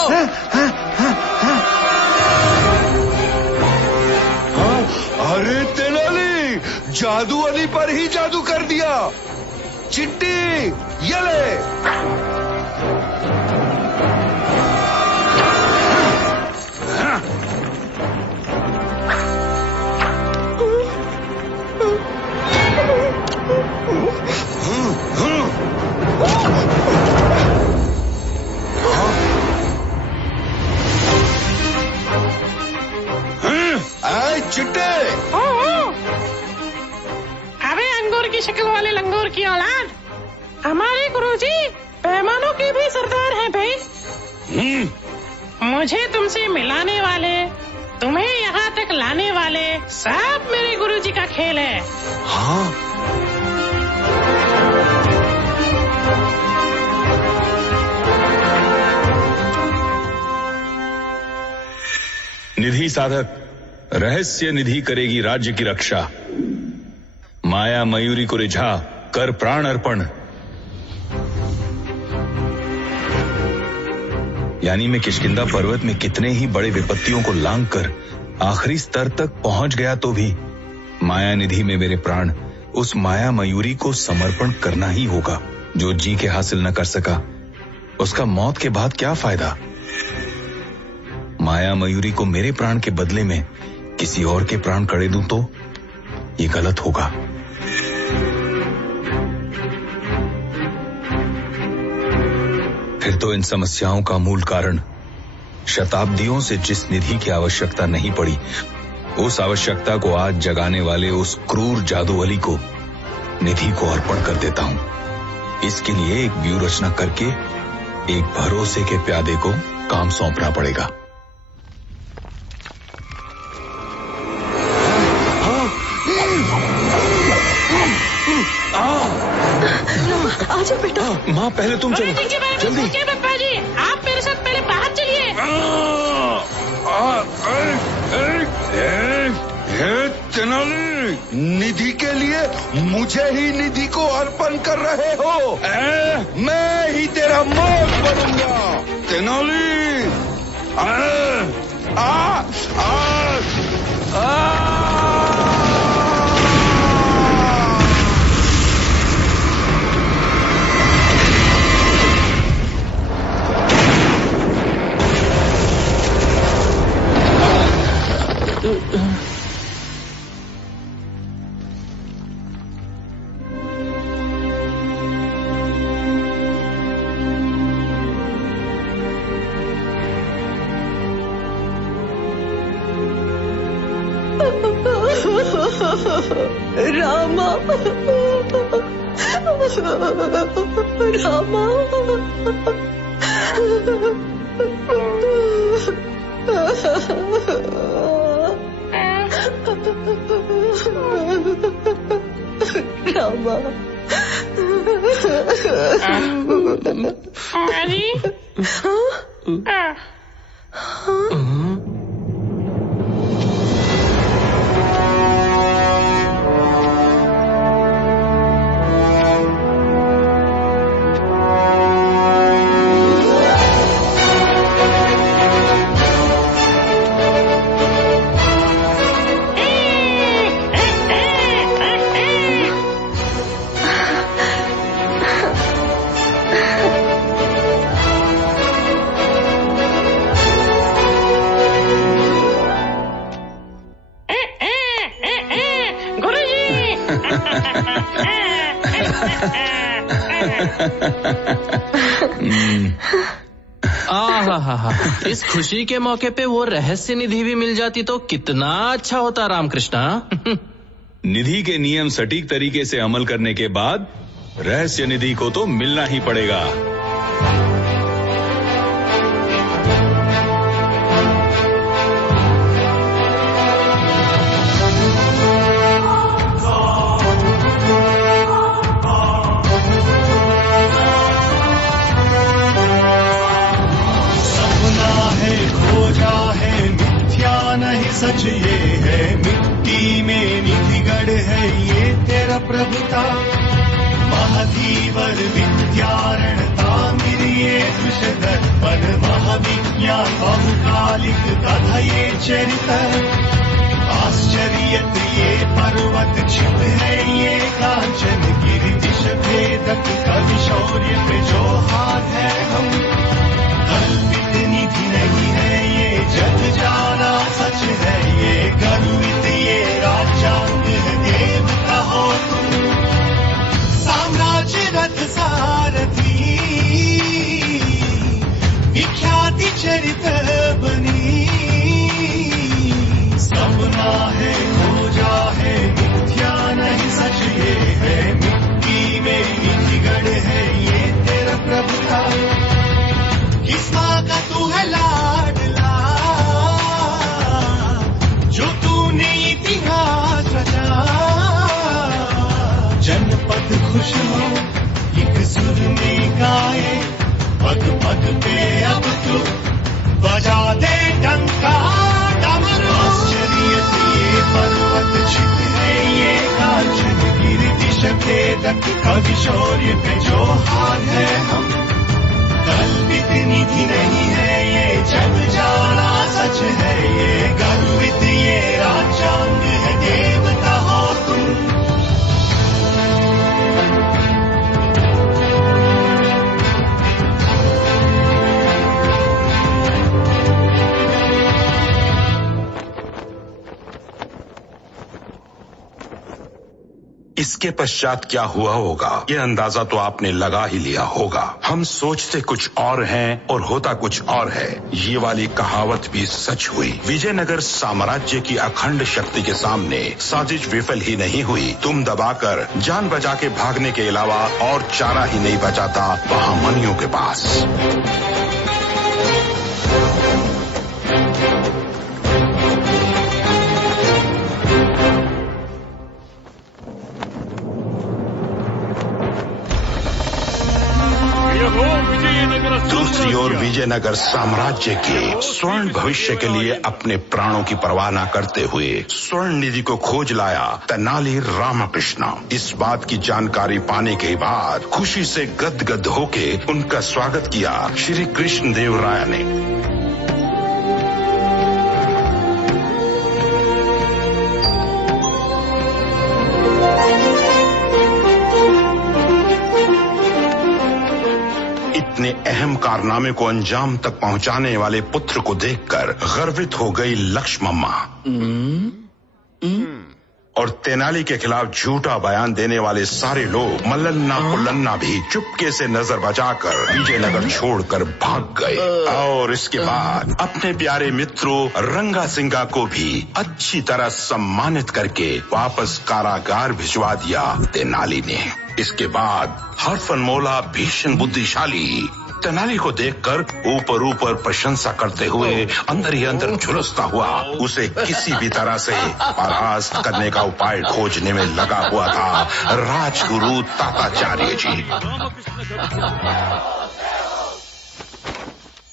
अरे तेनाली, जादू वाली पर ही जादू कर दिया। चिट्टी, ये ले। चिट्टे, अरे अंगूर की शक्ल वाले लंगूर की औलाद, हमारे गुरुजी पैमानों के भी सरदार हैं भाई। मुझे तुमसे मिलाने वाले, तुम्हें यहाँ तक लाने वाले, सब मेरे गुरुजी का खेल है। हाँ? निधि साधक, रहस्य निधि करेगी राज्य की रक्षा। माया मयूरी को रिझा कर प्राण अर्पण। यानी मैं किष्किंधा पर्वत में कितने ही बड़े विपत्तियों को लांग कर आखिरी स्तर तक पहुंच गया तो भी माया निधि में मेरे प्राण उस माया मयूरी को समर्पण करना ही होगा। जो जी के हासिल न कर सका, उसका मौत के बाद क्या फायदा। माया मयूरी को मेरे प्राण के बदले में किसी और के प्राण कड़े दूं तो ये गलत होगा। फिर तो इन समस्याओं का मूल कारण शताब्दियों से जिस निधि की आवश्यकता नहीं पड़ी, उस आवश्यकता को आज जगाने वाले उस क्रूर जादूवली को निधि को अर्पण कर देता हूँ। इसके लिए एक व्यूह रचना करके एक भरोसे के प्यादे को काम सौंपना पड़ेगा। आजा बेटा। माँ पहले तुम चलो, जल्दी। पापा जी, आप मेरे साथ पहले बाहर चलिए। तेनाली, निधि के लिए मुझे ही निधि को अर्पण कर रहे हो? मैं ही तेरा मौत बनूंगा तेनाली। रामा, रामा, रामा। इस खुशी के मौके पे वो रहस्य निधि भी मिल जाती तो कितना अच्छा होता रामकृष्णा। निधि के नियम सटीक तरीके से अमल करने के बाद रहस्य निधि को तो मिलना ही पड़ेगा। सच ये है, मिट्टी में निधि गढ़ है ये तेरा प्रभुता। महाधीवर विद्यारणता मिरिये दर्पण महाविज्ञान बहुकालिक कथा ये चरित। आश्चर्यत ये पर्वत छिप है ये कांचन गिरिदिश भेदक कवि शौर्य पे जो हाथ है हम। कल्पित निधि नहीं है ये जग जाना सच है ये गर्वित ये राजांग है देवता हो तुम। साम्राज्य रथ सारथी विख्याति चरित बनी। सपना है खोजा है मिथ्या नहीं सच ये है, मिट्टी में निधि गढ़ है ये तेरा प्रभुता। किस माँ का तू है लाडला जो तूने इतिहास रचा। जनपद खुश हो एक सुर में गाए, पग पग पे अब तू बजा दे डंका डमरू। आश्चर्यत ये पर्वत छिप है ये कांचन गिरिदिश भेदक कवि शौर्य पे जो हार है हम। कल्पित निधि नहीं है ये जग जाना सच है ये गर्वित ये राजांग है देवता हो तुम। इसके पश्चात क्या हुआ होगा ये अंदाजा तो आपने लगा ही लिया होगा। हम सोचते कुछ और हैं और होता कुछ और है। ये वाली कहावत भी सच हुई। विजयनगर साम्राज्य की अखंड शक्ति के सामने साजिश विफल ही नहीं हुई। तुम दबाकर जान बचा के भागने के अलावा और चारा ही नहीं बचा था बहामनियों के पास। दूसरी ओर विजयनगर साम्राज्य के स्वर्ण भविष्य के लिए अपने प्राणों की परवाह न करते हुए स्वर्ण निधि को खोज लाया तेनाली रामकृष्ण। इस बात की जानकारी पाने के बाद खुशी से गदगद होके उनका स्वागत किया श्री कृष्ण देव राय ने। इतने अहम कारनामे को अंजाम तक पहुंचाने वाले पुत्र को देखकर गर्वित हो गई लक्ष्मम्मा। और तेनाली के खिलाफ झूठा बयान देने वाले सारे लोग मल्लन्ना पुल्लन्ना भी चुपके से नजर बचाकर विजयनगर छोड़कर भाग गए। और इसके बाद अपने प्यारे मित्रों रंगा सिंगा को भी अच्छी तरह सम्मानित करके वापस कारागार भिजवा दिया तेनाली ने। इसके बाद हरफनमौला भीषण बुद्धिशाली तेनाली को देखकर ऊपर ऊपर प्रशंसा करते हुए अंदर ही अंदर झुलसता हुआ उसे किसी भी तरह से परास्त करने का उपाय खोजने में लगा हुआ था राजगुरु ताताचार्य जी।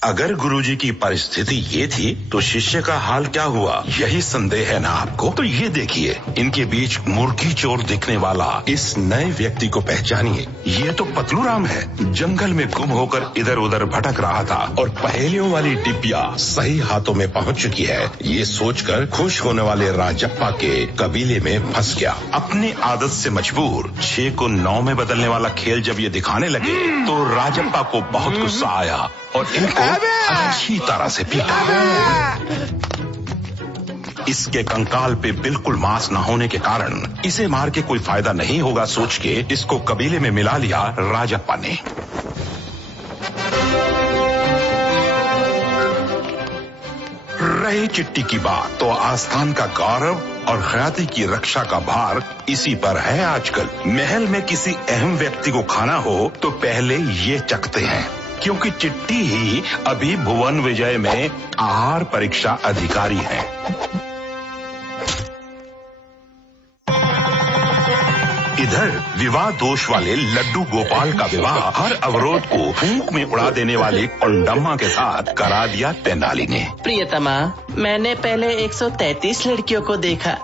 अगर गुरुजी की परिस्थिति ये थी तो शिष्य का हाल क्या हुआ यही संदेह है ना आपको। तो ये देखिए इनके बीच मुर्गी चोर दिखने वाला इस नए व्यक्ति को पहचानिए। ये तो पतलूराम है। जंगल में गुम होकर इधर उधर भटक रहा था और पहेलियों वाली डिबिया सही हाथों में पहुंच चुकी है। ये सोचकर खुश होने वाले राजप्पा के कबीले में फंस गया। अपनी आदत से मजबूर 6 को 9 में बदलने वाला खेल जब ये दिखाने लगे तो राजप्पा को बहुत गुस्सा आया और इनको अच्छी तरह से पीटा। इसके कंकाल पे बिल्कुल मांस न होने के कारण इसे मार के कोई फायदा नहीं होगा सोच के इसको कबीले में मिला लिया राजप्पा ने। रही चिट्टी की बात तो आस्थान का गौरव और ख्याति की रक्षा का भार इसी पर है। आजकल महल में किसी अहम व्यक्ति को खाना हो तो पहले ये चखते हैं क्योंकि चिट्टी ही अभी भुवन विजय में आहार परीक्षा अधिकारी है। इधर विवाह दोष वाले लड्डू गोपाल का विवाह हर अवरोध को फूंक में उड़ा देने वाली कुंडम्मा के साथ करा दिया तेनाली ने। प्रियतमा, मैंने पहले 133 लड़कियों को देखा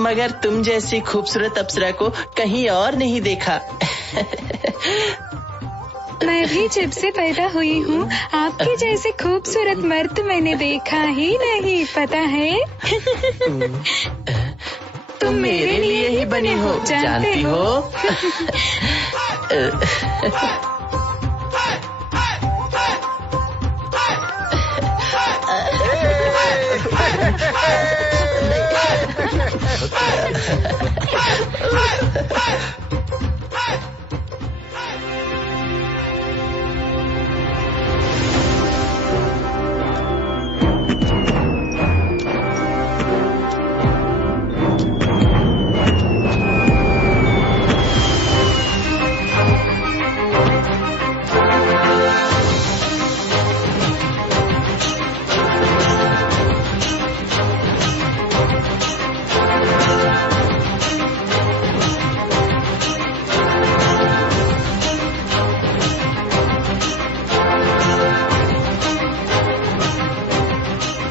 मगर तुम जैसी खूबसूरत अप्सरा को कहीं और नहीं देखा। मैं भी जब से पैदा हुई हूँ आपके जैसे खूबसूरत मर्द मैंने देखा ही नहीं, पता है। तुम मेरे लिए ही बनी हो, जानती हो।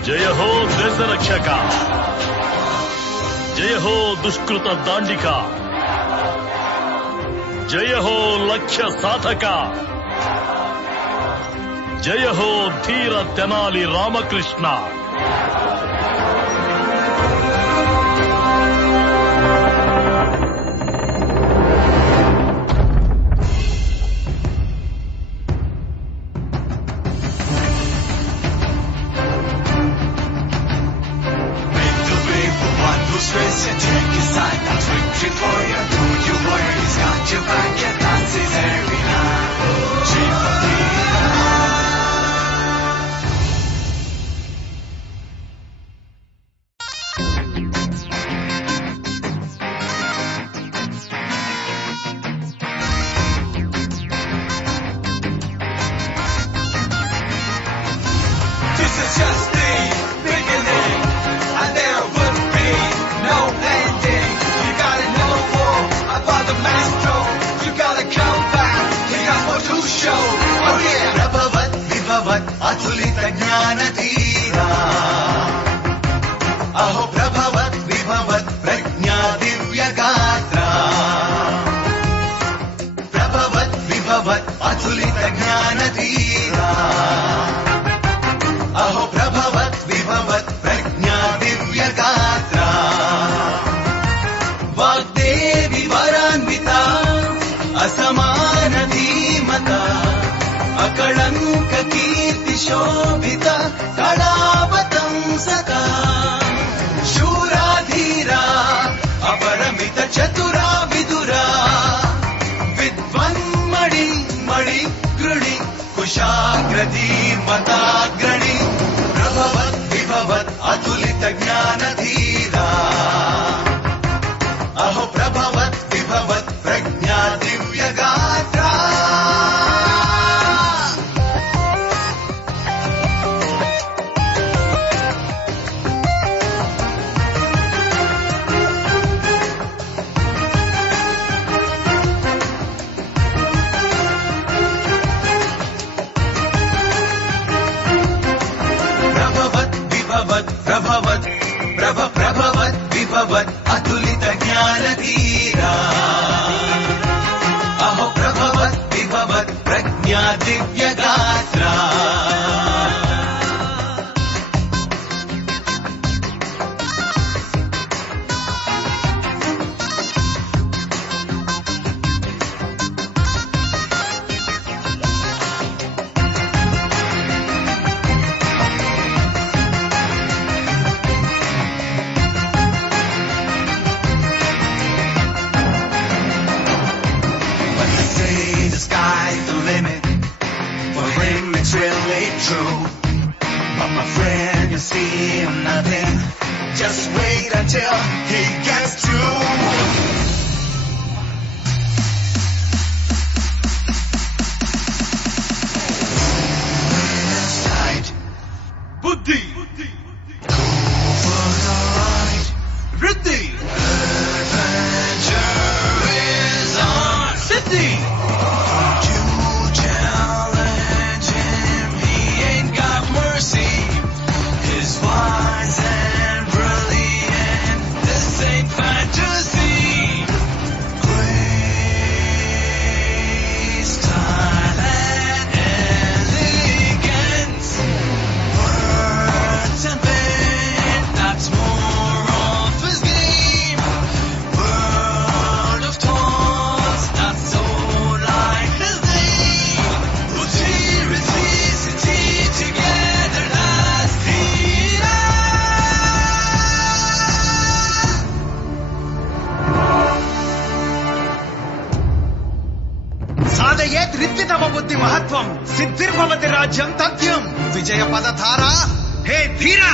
जय हो देश रक्षका, जय हो दुष्कृत दांडिका, जय हो लक्ष्य साधका, जय हो धीर तेनाली रामकृष्ण। दूसरे से ठेके साथ शोभित कलावतं सका शूरा धीरा अपरमित चतुरा विदुरा विद्वन्मणि मणि गृणि कुशाग्रधी मताग्रणी प्रभवत् विभवत् अतुलित ज्ञान धीरा अहो प्रभवत् विभवत् प्रज्ञा दिव्य गात्रा प्रभवत् प्रभवत् विभवत् अतुलित ज्ञान धीरा अहो प्रभवत् विभवत् प्रज्ञा Divya गात्रा true. But my friend, you see, I'm nothing. Just wait until he gets through. Sight, buddhi, for the right, riddhi. Adventure is on, siddhi. Wise and brilliant, this ain't fantasy. Grace, style and elegance, words and pen, that's more of his game. World of thoughts, that's so like his name. Utility together last साधयेत् रिद्धितम बुद्धि महत्वम सिद्धिर्भवति राज्यं तथ्यम विजय पदधारा हे धीरा